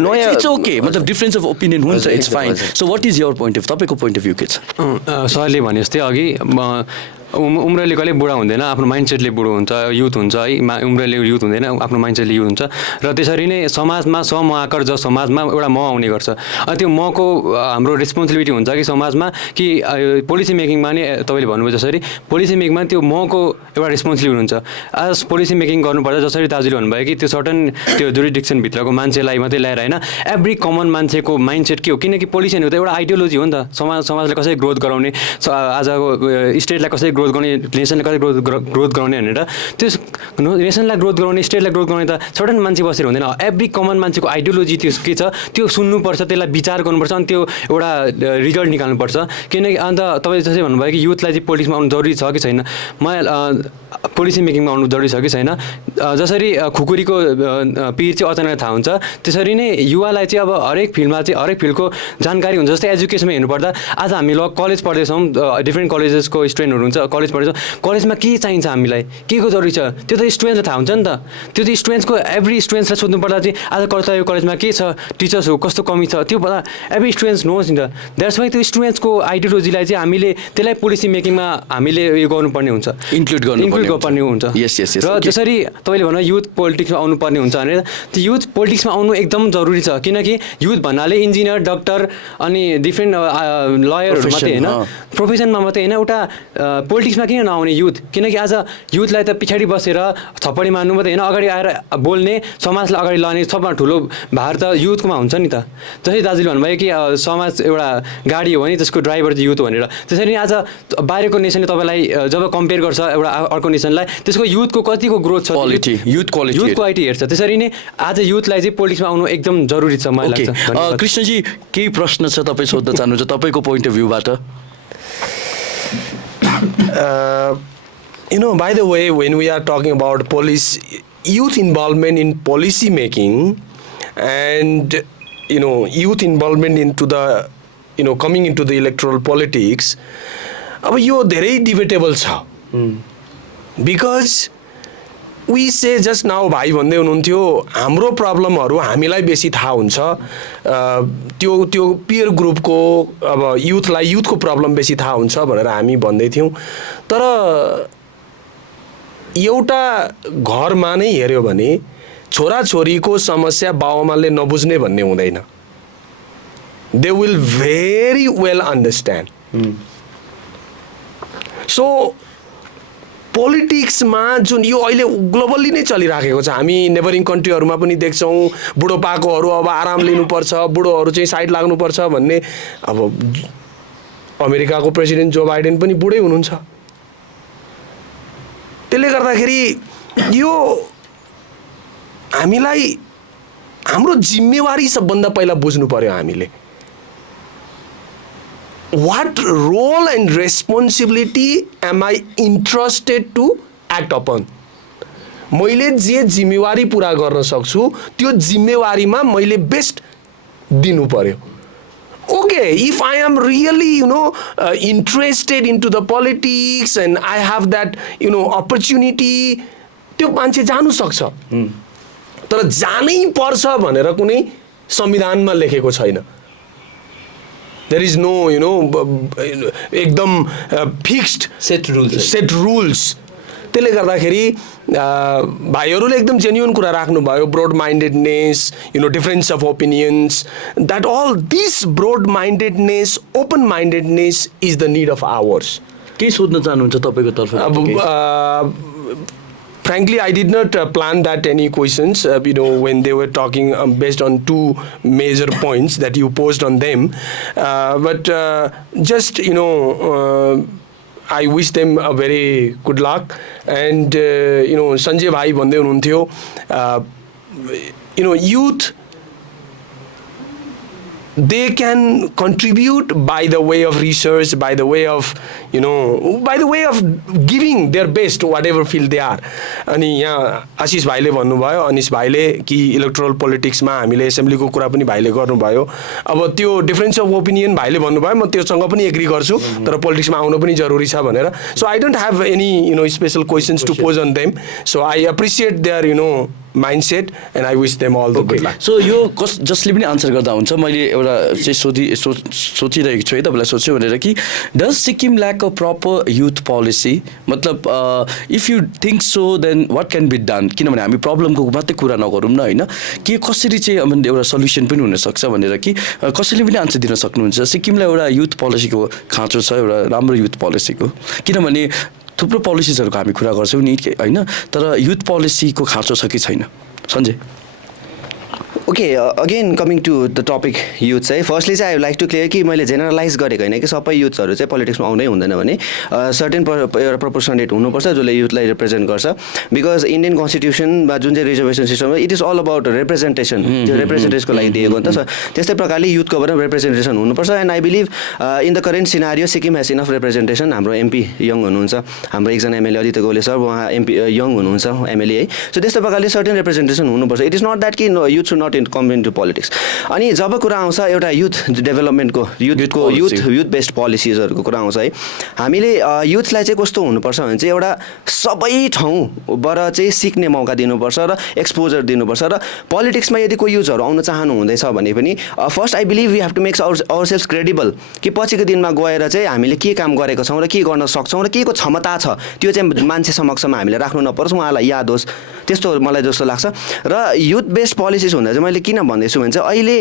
नयाँ इट्स ओके, मतलब डिफ्रेन्स अफ ओपिनियन हुन्छ, it's fine. So what is your point of तपाईँको पोइन्ट अफ भ्यू के छ? सरले भने जस्तै अघि उम्रले कहिले बुढा हुँदैन, आफ्नो माइन्डसेटले बुढो हुन्छ, युथ हुन्छ है। उम्रले युथ हुँदैन, आफ्नो माइन्डसेटले युथ हुन्छ। र त्यसरी नै समाजमा म आकर जब समाजमा एउटा म आउने गर्छ। अनि त्यो मको हाम्रो रेस्पोन्सिबिलिटी हुन्छ कि समाजमा कि पोलिसी मेकिङमा नि तपाईँले भन्नुभयो जसरी पोलिसी मेकिङमा त्यो मको एउटा रेस्पोन्सिबिलिटी हुन्छ। आज पोलिसी मेकिङ गर्नुपर्दा जसरी दाजुले भन्नुभयो कि त्यो सर्टन त्यो जुरिडिक्सनभित्रको मान्छेलाई मात्रै ल्याएर होइन, एभ्री कमन मान्छेको माइन्डसेट के हो, किनकि पोलिसी भनेको त एउटा आइडियोलोजी हो नि त। समाजलाई कसरी ग्रोथ गराउने, आजको स्टेटलाई कसरी ग्रोथ गर्ने नेसनले कसरी ग्रोथ गराउने भनेर त्यो नेसनलाई ग्रोथ गराउने स्टेटलाई ग्रोथ गराउने त सर्टन मान्छे बसेर हुँदैन एभ्री कमन मान्छेको आइडियोलोजी त्यो के छ त्यो सुन्नुपर्छ त्यसलाई विचार गर्नुपर्छ अनि त्यो एउटा रिजल्ट निकाल्नुपर्छ किनकि अन्त तपाईँले जस्तै भन्नुभयो कि युथलाई चाहिँ पोलिटिक्समा आउनु जरुरी छ कि छैन पोलिसी मेकिङमा आउनु जरुरी छ कि छैन जसरी खुकुरीको पिर चाहिँ अचानक थाहा हुन्छ त्यसरी नै युवालाई चाहिँ अब हरेक फिल्डको जानकारी हुन्छ जस्तै एजुकेसनमा हेर्नुपर्दा आज हामी कलेज पढ्दैछौँ डिफ्रेन्ट कलेजेसको स्टुडेन्टहरू हुन्छ कलेज पढ्दैछौँ कलेजमा के चाहिन्छ हामीलाई के को जरुरी छ त्यो त स्टुडेन्ट्सलाई थाहा हुन्छ नि त त्यो त स्टुडेन्ट्सको एभ्री स्टुडेन्ट्सलाई सोध्नुपर्दा चाहिँ आज यो कलेजमा के छ टिचर्सहरू कस्तो कमी छ त्यो एभ्री स्टुडेन्ट्स नोस् नि त द्याट्स वाइ त्यो स्टुडेन्ट्सको आइडियोलोजीलाई चाहिँ हामीले त्यसलाई पोलिसी मेकिङमा हामीले उयो गर्नुपर्ने हुन्छ इन्क्लुड गर्नुपर्ने हुन्छ र जसरी तपाईँले भन्नु युथ पोलिटिक्समा आउनुपर्ने हुन्छ भनेर त्यो युथ पोलिटिक्समा आउनु एकदम जरुरी छ किनकि युथ भन्नाले इन्जिनियर डक्टर अनि डिफ्रेन्ट लयरहरू मात्रै होइन प्रोफेसनमा मात्रै होइन एउटा पोलिटिक्समा किन नआउने युथ किनकि आज युथलाई त पछाडि बसेर थप्पडी मार्नु मात्रै होइन अगाडि आएर बोल्ने समाजलाई अगाडि लाने सबभन्दा ठुलो भार त युथकोमा हुन्छ नि त जस्तै दाजुले भन्नुभयो कि समाज एउटा गाडी हो भने त्यसको ड्राइभर चाहिँ युथ भनेर त्यसरी नै आज बाहिरको नेसनले तपाईँलाई जब कम्पेयर गर्छ एउटा अर्को नेसनलाई त्यसको युथको कतिको ग्रोथ छ युथ क्वालिटी हेर्छ त्यसरी नै आज युथलाई चाहिँ पोलिटिक्समा आउनु एकदम जरुरी छ मलाई लाग्छ कृष्णजी केही प्रश्न छ तपाईँ सोध्न चाहनुहुन्छ तपाईँको पोइन्ट अफ भ्यूबाट By the way, when we are talking about youth involvement in policy making and, youth involvement into the, coming into the electoral politics, अब यो धेरै debatable छ. Because we say just now भाइ भन्दै हुनुहुन्थ्यो हाम्रो प्रब्लमहरू हामीलाई बेसी थाहा हुन्छ त्यो पियर ग्रुपको अब युथको प्रब्लम बेसी थाहा हुन्छ भनेर हामी भन्दै थियौँ तर एउटा घरमा नै हेर्यो भने छोराछोरीको समस्या बाबुआमाले नबुझ्ने भन्ने हुँदैन they will very well understand so पोलिटिक्समा जुन यो अहिले ग्लोबल्ली नै चलिराखेको छ हामी नेबरिङ कन्ट्रीहरूमा पनि देख्छौँ बुढोपाकोहरू अब आराम लिनुपर्छ बुढोहरू चाहिँ साइड लाग्नुपर्छ भन्ने अब अमेरिकाको प्रेसिडेन्ट जो बाइडेन पनि बुढै हुनुहुन्छ त्यसले गर्दाखेरि यो हामीलाई हाम्रो जिम्मेवारी सबभन्दा पहिला बुझ्नु पर्यो हामीले what role and responsibility am I interested to act upon? मैले जे जिम्मेवारी पुरा गर्न सक्छु त्यो जिम्मेवारीमा मैले बेस्ट दिनु पर्यो Okay, if I am really, interested into the politics and I have that, opportunity, त्यो मान्छे जानु सक्छ तर जानै पर्छ भनेर कुनै संविधानमा लेखेको छैन There is no, एकदम fixed set rules. त्यसले गर्दाखेरि भाइहरूले एकदम जेन्युन कुरा राख्नुभयो broad mindedness difference of opinions that all this broad mindedness open mindedness is the need of ours के सोध्न चाहनुहुन्छ तपाईँको तर्फ अब frankly, I did not plan that any questions, when they were talking based on two major points that you posed on them. But just, I wish them a very good luck. And, Sanjay bhai bhande hununthyo, youth, they can contribute by the way of research, by the way of giving their best whatever field they are. अनि यहाँ आशिष भाइले भन्नुभयो अनिश भाइले कि इलेक्ट्रोल पोलिटिक्समा हामीले एसेम्ब्लीको कुरा पनि भाइले गर्नुभयो अब त्यो डिफरेन्स अफ ओपिनियन भाइले भन्नुभयो म त्योसँग पनि एग्री गर्छु तर पोलिटिक्समा आउनु पनि जरुरी छ भनेर so I don't have any special questions to pose on them so I appreciate their mindset and I wish them all the good luck. So यो जसले पनि आन्सर गर्दा हुन्छ मैले एउटा चाहिँ सोचिरहेको छु है तपाईँलाई सोच्छु भनेर कि does Sikkim lack a proper youth policy मतलब if you think so then what can be done किनभने हामी प्रब्लमको मात्रै कुरा नगरौँ न होइन के कसरी चाहिँ एउटा सल्युसन पनि हुनसक्छ भनेर कि कसैले पनि आन्सर दिन सक्नुहुन्छ सिक्किमलाई एउटा युथ पोलिसीको खाँचो छ एउटा राम्रो युथ पोलिसीको किनभने थुप्रो पोलिसिजहरूको हामी कुरा गर्छौँ नि होइन तर युथ पोलिसीको खाँचो छ कि छैन Sanjay okay again coming to the topic youth चाहिँ फर्स्टली चाहिँ आई लाइक टु क्लियर कि मैले जेनरलाइज गरेको होइन कि सबै युथ्सहरू चाहिँ पोलिटिक्समा आउनै हुँदैन भने सर्टेन एउटा प्रपोर्सनेट हुनुपर्छ जसले युथलाई रिप्रेजेन्ट गर्छ बिकज इन्डियन कन्स्टिट्युसनमा जुन चाहिँ reservation system it is all about representation त्यो रिप्रेजेन्टेसनको लागि दिएको नि त त्यस्तै प्रकारले युथको पनि रिप्रेजेन्टेसन हुनुपर्छ and I believe in the current scenario Sikkim has enough representation हाम्रो एमपी यङ हुनुहुन्छ हाम्रो एकजना एमएलए अदित्य गोले सर उहाँ एमपी यङ हुनुहुन्छ एमएलए है सो त्यस्तो प्रकारले सर्टेन रिप्रेजेन्टेसन हुनुपर्छ इट इज नट द्याट कि youth should not come into politics अनि जब कुरा आउँछ एउटा युथ डेभलपमेन्टको युथ बेस्ड पोलिसिजहरूको कुरा आउँछ है हामीले युथलाई चाहिँ कस्तो हुनुपर्छ भने चाहिँ एउटा सबै ठाउँबाट चाहिँ सिक्ने मौका दिनुपर्छ र एक्सपोजर दिनुपर्छ र पोलिटिक्समा यदि कोही युथहरू आउन चाहनु हुँदैछ भने पनि first I believe we have to make our self credible कि पछिको दिनमा गएर चाहिँ हामीले के काम गरेको छौँ र के गर्न सक्छौँ र के को क्षमता छ त्यो चाहिँ मान्छे समक्षमा हामीले राख्नु नपरोस् उहाँलाई याद होस् त्यस्तो मलाई जस्तो लाग्छ र युथ बेस्ड पोलिसिज हुँदा चाहिँ मैले किन भन्दैछु भने चाहिँ अहिले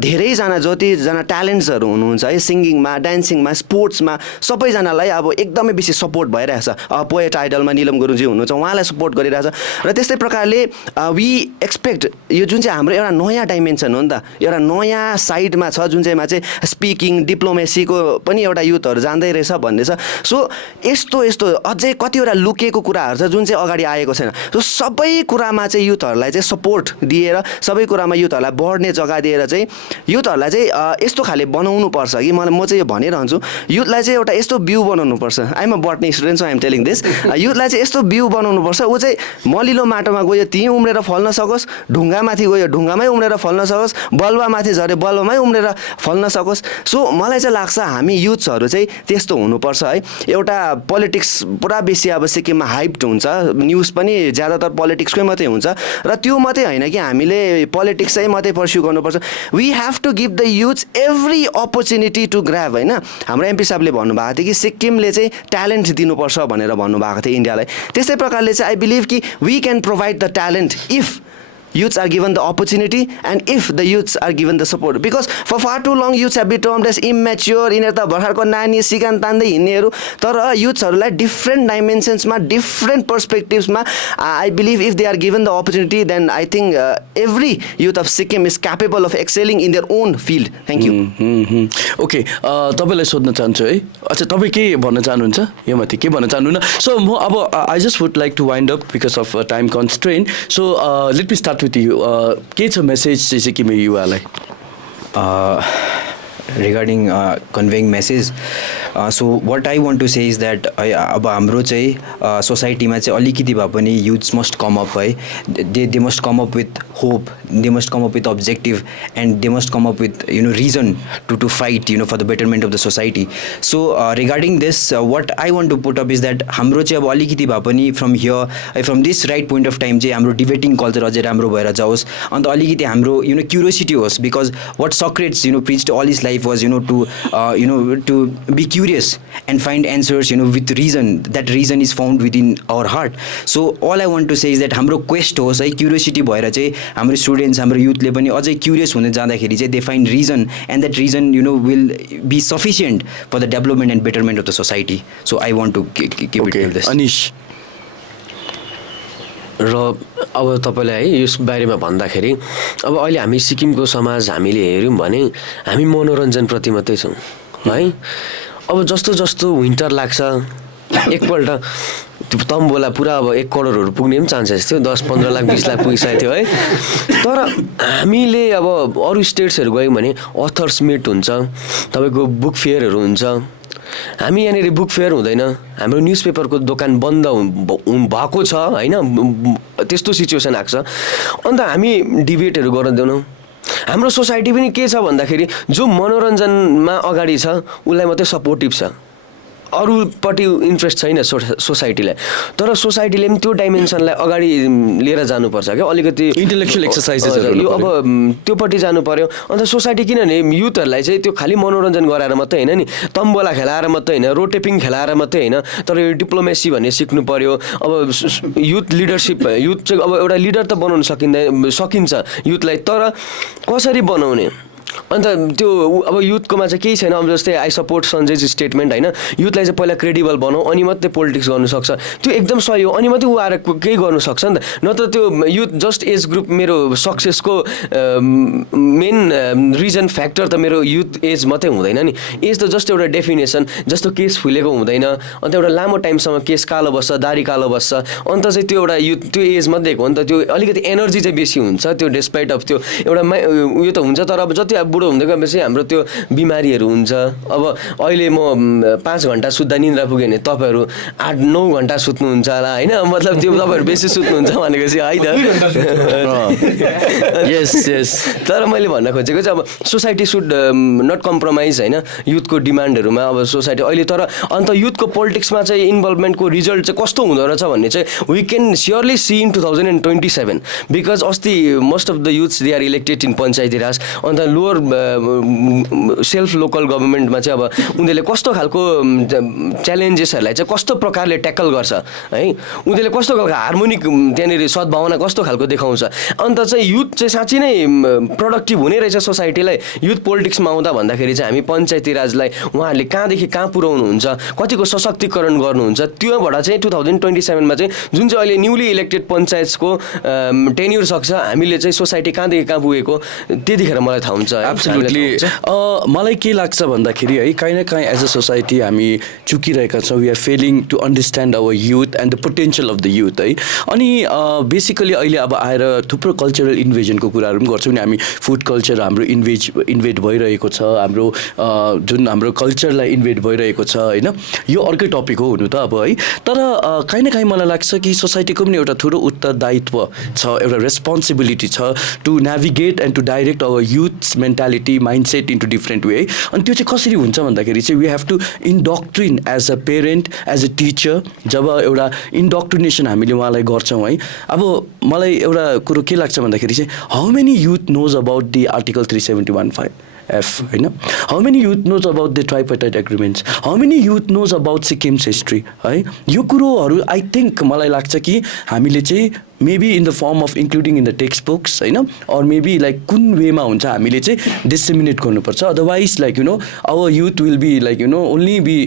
धेरैजना जतिजना ट्यालेन्ट्सहरू हुनुहुन्छ है सिङ्गिङमा डान्सिङमा स्पोर्ट्समा सबैजनालाई अब एकदमै बेसी सपोर्ट भइरहेछ पोएट आइडलमा निलम गुरुङजी हुनुहुन्छ उहाँलाई सपोर्ट गरिरहेछ र त्यस्तै प्रकारले वी एक्सपेक्ट यो जुन चाहिँ हाम्रो एउटा नयाँ डाइमेन्सन हो नि त एउटा नयाँ साइडमा छ जुन चाहिँमा चाहिँ स्पिकिङ डिप्लोमेसीको पनि एउटा युथहरू जान्दै रहेछ भन्ने छ सो यस्तो यस्तो अझै कतिवटा लुकेको कुराहरू छ जुन चाहिँ अगाडि आएको छैन सो सबै कुरामा चाहिँ युथहरूलाई चाहिँ सपोर्ट दिएर सबै कुरामा युथहरूलाई बढ्ने जग्गा दिएर चाहिँ युथहरूलाई चाहिँ यस्तो खाले बनाउनु पर्छ कि म चाहिँ यो भनिरहन्छु युथलाई चाहिँ एउटा यस्तो बिउ बनाउनु पर्छ I'm a botany student so I'm telling this युथलाई चाहिँ यस्तो बिउ बनाउनु पर्छ ऊ चाहिँ मलिलो माटोमा गयो त्यहीँ उम्रेर फल्न सकोस् ढुङ्गामाथि गयो ढुङ्गामै उम्रेर फल्न सकोस् बलुवामाथि झऱ्यो बलुवामै उम्रेर फल्न सकोस् सो मलाई चाहिँ लाग्छ हामी युथ्सहरू चाहिँ त्यस्तो हुनुपर्छ है एउटा पोलिटिक्स पुरा बेसी अब सिक्किममा हाइप्ड हुन्छ न्युज पनि ज्यादातर पोलिटिक्सकै मात्रै हुन्छ र त्यो मात्रै होइन कि हामीले पोलिटिक्स चाहिँ मात्रै पर्स्यु गर्नुपर्छ we have to give the youths every opportunity to grab होइन हाम्रो एमपी साहबले भन्नुभएको थियो कि सिक्किमले चाहिँ ट्यालेन्ट दिनुपर्छ भनेर भन्नुभएको थियो इन्डियालाई त्यस्तै प्रकारले चाहिँ आई बिलिभ कि we can provide the talent if youths are given the opportunity and if the youths are given the support because for far too long youths have been termed as immature यिनीहरू त भर्खरको नानी सिकान तान्दै हिँड्नेहरू तर युथ्सहरूलाई डिफ्रेन्ट डाइमेन्सन्समा डिफ्रेन्ट पर्सपेक्टिभ्समा I believe if they are given the opportunity then I think every youth of Sikkim is capable of excelling in their own field thank you okay तपाईँलाई सोध्न चाहन्छु है अच्छा तपाईँ के भन्न चाहनुहुन्छ यो माथि के भन्न चाहनुहुन्न सो म अब I just would like to wind up because of time constraint so let me start with you के छ मेसेज चाहिँ सिक्किमे युवालाई regarding conveying message so what I want to say is that अब हाम्रो चाहिँ सोसाइटीमा चाहिँ अलिकति भए पनि youths must come up है they must come up with hope they must come up with objective and they must come up with reason to fight for the betterment of the society so regarding this what I want to put up is that हाम्रो चाहिँ अब अलिकति भए पनि from here from this right point of time चाहिँ हाम्रो debating culture अझै राम्रो भएर जाओस् अन्त अलिकति हाम्रो curiosity होस् because what Socrates preached all his life was to be curious and find answers with reason that reason is found within our heart so all I want to say is that हाम्रो quest होस् है curiosity भएर चाहिँ हाम्रो स्टुडेन्ट्स हाम्रो युथले पनि अझै क्युरियस हुन जाँदाखेरि चाहिँ they find reason and that reason will be sufficient for the development and betterment of the society so I want to keep it this Anish र अब तपाईँलाई है यस बारेमा भन्दाखेरि अब अहिले हामी सिक्किमको समाज हामीले हेऱ्यौँ भने हामी मनोरञ्जनप्रति मात्रै छौँ है अब जस्तो जस्तो विन्टर लाग्छ एकपल्ट त्यो तम्बोला पुरा अब 1 करोडहरू पुग्ने पनि चान्सेस थियो 10-15 लाख 20 लाख पुगिसकेको थियो है तर हामीले अब अरू स्टेट्सहरू गयौँ भने अथर्स मिट हुन्छ तपाईँको बुक फेयरहरू हुन्छ हामी यहाँनिर बुक फेयर हुँदैन हाम्रो न्युज पेपरको दोकान बन्द भएको छ होइन त्यस्तो सिचुएसन आएको छ अन्त हामी डिबेटहरू गर्दैनौँ हाम्रो सोसाइटी पनि के छ भन्दाखेरि जो मनोरञ्जनमा अगाडि छ उसलाई मात्रै सपोर्टिभ छ अरूपट्टि इन्ट्रेस्ट छैन सोसाइटीलाई तर सोसाइटीले पनि त्यो डाइमेन्सनलाई अगाडि लिएर जानुपर्छ क्या अलिकति इन्टेलेक्चुअल एक्सर्साइजेसहरू यो अब त्योपट्टि जानु पर्यो अन्त सोसाइटी किनभने युथहरूलाई चाहिँ त्यो खालि मनोरञ्जन गराएर मात्रै होइन नि तम्बोला खेलाएर मात्रै होइन रोटेपिङ खेलाएर मात्रै होइन तर यो डिप्लोमेसी भन्ने सिक्नु पर्यो अब युथ लिडरसिप युथ चाहिँ अब एउटा लिडर त बनाउन सकिन्छ युथलाई तर कसरी बनाउने अन्त त्यो अब युथकोमा चाहिँ केही छैन। अब जस्तै आई सपोर्ट सञ्जय स्टेटमेन्ट होइन, युथलाई चाहिँ पहिला क्रेडिबल बनाऊ अनि मात्रै पोलिटिक्स गर्नु सक्छ, त्यो एकदम सही हो। अनि मात्रै ऊ आएर केही गर्नु सक्छ नि त, नत्र त्यो युथ जस्ट एज ग्रुप मेरो सक्सेसको मेन रिजन फ्याक्टर त मेरो युथ एज मात्रै हुँदैन नि। एज त जस्ट एउटा डेफिनेसन, जस्तो केस फुलेको हुँदैन, अन्त एउटा लामो टाइमसम्म केस कालो बस्छ, दारी कालो बस्छ, अन्त चाहिँ त्यो एउटा युथ त्यो एज मात्रै हो नि त। त्यो अलिकति एनर्जी चाहिँ बेसी हुन्छ त्यो डिस्पाइट अफ त्यो एउटा उयो त हुन्छ। तर अब जति अब बुढो हुँदै गएपछि हाम्रो त्यो बिमारीहरू हुन्छ। अब अहिले म 5 घन्टा सुत्दा निन्द्रा पुग्यो भने तपाईँहरू 8-9 घन्टा सुत्नुहुन्छ होला होइन, मतलब त्यो तपाईँहरू बेसी सुत्नुहुन्छ भनेको चाहिँ है त। यस तर मैले भन्न खोजेको चाहिँ अब सोसाइटी सुड नट कम्प्रोमाइज होइन युथको डिमान्डहरूमा। अब सोसाइटी अहिले तर अन्त युथको पोलिटिक्समा चाहिँ इन्भल्भमेन्टको रिजल्ट चाहिँ कस्तो हुँदो रहेछ भन्ने चाहिँ we can surely see in 2027 because अस्ति most of the youths they are elected in Panchayati Raj. अन्त लोवर सेल्फ लोकल गभर्मेन्टमा चाहिँ अब उनीहरूले कस्तो खालको च्यालेन्जेसहरूलाई चाहिँ कस्तो प्रकारले ट्याकल गर्छ है, उनीहरूले कस्तो खालको हार्मोनिक त्यहाँनिर सद्भावना कस्तो खालको देखाउँछ। अन्त चाहिँ युथ चाहिँ साँच्चै नै प्रोडक्टिभ हुने रहेछ सोसाइटीलाई युथ पोलिटिक्समा आउँदा भन्दाखेरि चाहिँ हामी पञ्चायती राजलाई उहाँहरूले कहाँदेखि कहाँ पुर्याउनुहुन्छ, कतिको सशक्तिकरण गर्नुहुन्छ, त्योबाट चाहिँ 2027मा चाहिँ जुन चाहिँ अहिले न्युली इलेक्टेड पञ्चायतको टेन्युर सक्छ हामीले चाहिँ सोसाइटी कहाँदेखि कहाँ पुगेको त्यतिखेर मलाई थाहा हुन्छ। एब्सोल्युटली मलाई के लाग्छ भन्दाखेरि है काहीँ न काहीँ एज अ सोसाइटी हामी चुकिरहेका छौँ। We are failing to understand our youth and the potential of the youth है। अनि बेसिकली अहिले अब आएर थुप्रो कल्चरल इन्भेजनको कुराहरू पनि गर्छौँ नि हामी। फुड कल्चर हाम्रो इन्भेड भइरहेको छ, हाम्रो जुन हाम्रो कल्चरलाई इन्भेड भइरहेको छ होइन, यो अर्कै टपिक हो हुनु त अब है। तर काहीँ न काहीँ मलाई लाग्छ कि सोसाइटीको पनि एउटा ठुलो उत्तरदायित्व छ, एउटा रेस्पोन्सिबिलिटी छ to navigate and to direct our youths mentality mindset into different way है। अनि त्यो चाहिँ कसरी हुन्छ भन्दाखेरि चाहिँ we have to indoctrinate as a parent as a teacher. जब एउटा इन्डक्ट्रिनेसन हामीले उहाँलाई गर्छौँ है, अब मलाई एउटा कुरो के लाग्छ भन्दाखेरि चाहिँ how many youth knows about the article 371(5) F होइन, how many youth knows about the tripartite agreements, how many youth knows about Sikkim's history है। यो कुरोहरू आई थिङ्क मलाई लाग्छ कि हामीले चाहिँ maybe in the form of including in the textbooks होइन, अर मेबी लाइक कुन वेमा हुन्छ हामीले चाहिँ डिसेमिनेट गर्नुपर्छ। Otherwise like you know our youth will be like you know only be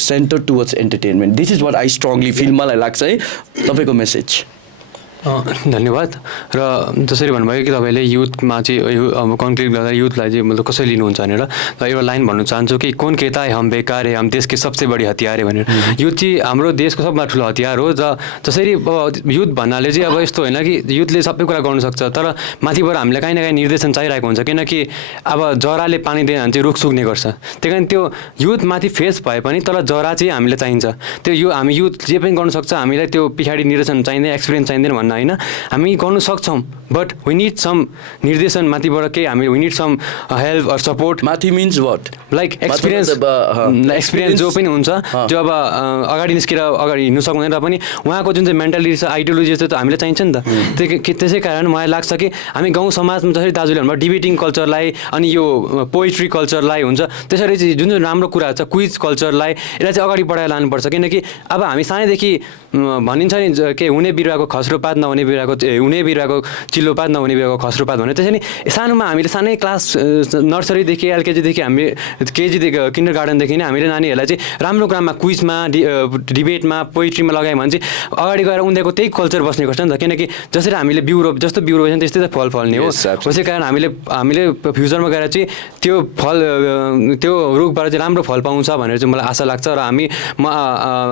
centre towards entertainment. This is what I strongly feel, मलाई लाग्छ है। तपाईँको मेसेज? धन्यवाद। र जसरी भन्नुभयो कि तपाईँले युथमा चाहिँ अब कन्क्रिट गर्दा युथलाई चाहिँ मतलब कसरी लिनुहुन्छ भनेर, र एउटा लाइन भन्न चाहन्छु कि कौन कहता है हम बेकार है हम देश के सबसे बढी हतियार है भनेर। युथ चाहिँ हाम्रो देशको सबभन्दा ठुलो हतियार हो। र जसरी अब युथ भन्नाले चाहिँ अब यस्तो होइन कि युथले सबै कुरा गर्नु सक्छ, तर माथिबाट हामीलाई काहीँ न काहीँ निर्देशन चाहिरहेको हुन्छ, किनकि अब जराले पानी दिएन भने चाहिँ रुख सुक्ने गर्छ। त्यही कारण त्यो युथ माथि फेस भए पनि तर जरा चाहिँ हामीलाई चाहिन्छ। त्यो यो हामी युथ जे पनि गर्नु सक्छ, हामीलाई त्यो पछाडि निर्देशन चाहिँदैन, एक्सपिरियन्स चाहिँदैन भन्ने होइन, हामी गर्नु सक्छौँ। बट वी निड सम निर्देशन माथिबाट केही हामी we need some help or support. माथि मिन्स वाट? लाइक एक्सपिरियन्स जो पनि हुन्छ, जो अब अगाडि निस्केर अगाडि हिँड्नु सक्दैन र पनि उहाँको जुन चाहिँ मेन्टालिटी छ, आइडियोलोजी छ, त्यो हामीलाई चाहिन्छ नि त। त्यसै कारण मलाई लाग्छ कि हामी गाउँ समाजमा जसरी दाजुले भन्नुभयो डिबेटिङ कल्चरलाई अनि यो पोइट्री कल्चरलाई हुन्छ, त्यसरी चाहिँ जुन जुन राम्रो कुरा छ क्विज कल्चरलाई यसलाई चाहिँ अगाडि बढाएर लानुपर्छ। किनकि अब हामी सानैदेखि भनिन्छ नि के हुने बिरुवाको खस्रोपात नहुने हुने बिरुवाको चिल्लोपात नहुने बिरुवाको खस्रोपात भने, त्यसरी सानोमा हामीले सानै क्लास नर्सरीदेखि एलकेजीदेखि हामी केजीदेखि किन्डर गार्डनदेखि नै हामीले नानीहरूलाई चाहिँ राम्रो कुरामा क्विजमा डिबेटमा पोइट्रीमा लगायो भने चाहिँ अगाडि गएर उनीहरूको त्यही कल्चर बस्ने गर्छ नि त। किनकि जसरी हामीले बिउ जस्तो बिउ रोप्छ त्यस्तै त फल फल्ने हो। त्यसै कारण हामीले फ्युचरमा गएर चाहिँ त्यो फल त्यो रुखबाट चाहिँ राम्रो फल पाउँछ भनेर चाहिँ मलाई आशा लाग्छ। र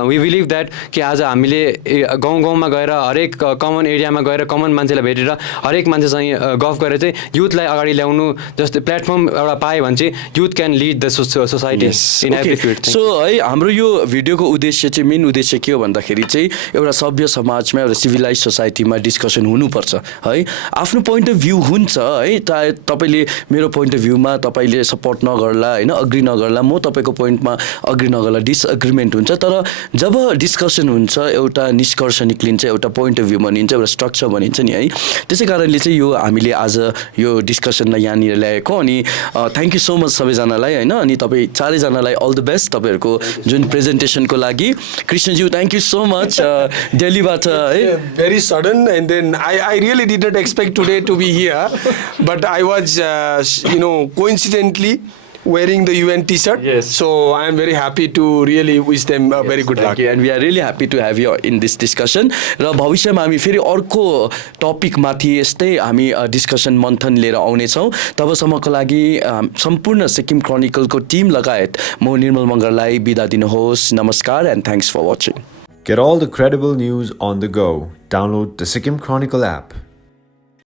वी बिलिभ द्याट कि आज हामीले गाउँ गाउँमा गएर हरेक कमन एरियामा गएर कमन मान्छेलाई भेटेर हरेक मान्छेसँग गफ गरेर चाहिँ युथलाई अगाडि ल्याउनु जस्तै प्लेटफर्म एउटा पायो भने चाहिँ youth can lead the society in every field. So है हाम्रो यो भिडियोको उद्देश्य चाहिँ मेन उद्देश्य के हो भन्दाखेरि चाहिँ एउटा सभ्य समाजमा एउटा सिभिलाइज सोसाइटीमा डिस्कसन हुनुपर्छ है। आफ्नो पोइन्ट अफ भ्यू हुन्छ है, तपाईँले मेरो पोइन्ट अफ भ्यूमा तपाईँले सपोर्ट नगर्ला होइन, अग्री नगर्ला, म तपाईँको पोइन्टमा अग्री नगर्ला, डिसएग्रिमेन्ट हुन्छ। तर जब डिस्कसन हुन्छ एउटा निष्कर्ष निक्लिन्छ, एउटा पोइन्ट अफ भ्यू बनिन्छ, एउटा स्ट्रक्चर बनिन्छ नि है। त्यसै कारणले चाहिँ यो हामीले आज यो डिस्कसनलाई यहाँनिर ल्याएको। अनि थ्याङ्क यू सो मच सबैजनालाई होइन। अनि तपाईँ चारैजनालाई अल द बेस्ट तपाईँहरूको जुन प्रेजेन्टेसनको लागि। कृष्णज्यू थ्याङ्क यू सो मच दिल्लीबाट है। Very sudden, and then I really did not expect today to be here, but I was coincidentally wearing the UN t-shirt. Yes. So I am very happy to really wish them very good luck. And we are really happy to have you in this discussion. र भविष्यमा हामी फेरि अर्को टपिकमाथि यस्तै हामी डिस्कसन मन्थन लिएर आउनेछौँ। तबसम्मको लागि सम्पूर्ण सिक्किम क्रोनिकलको टिम लगायत म निर्मल मगरलाई बिदा दिनुहोस्। नमस्कार and thanks for watching. Get all the credible news on the go. Download the Sikkim Chronicle app.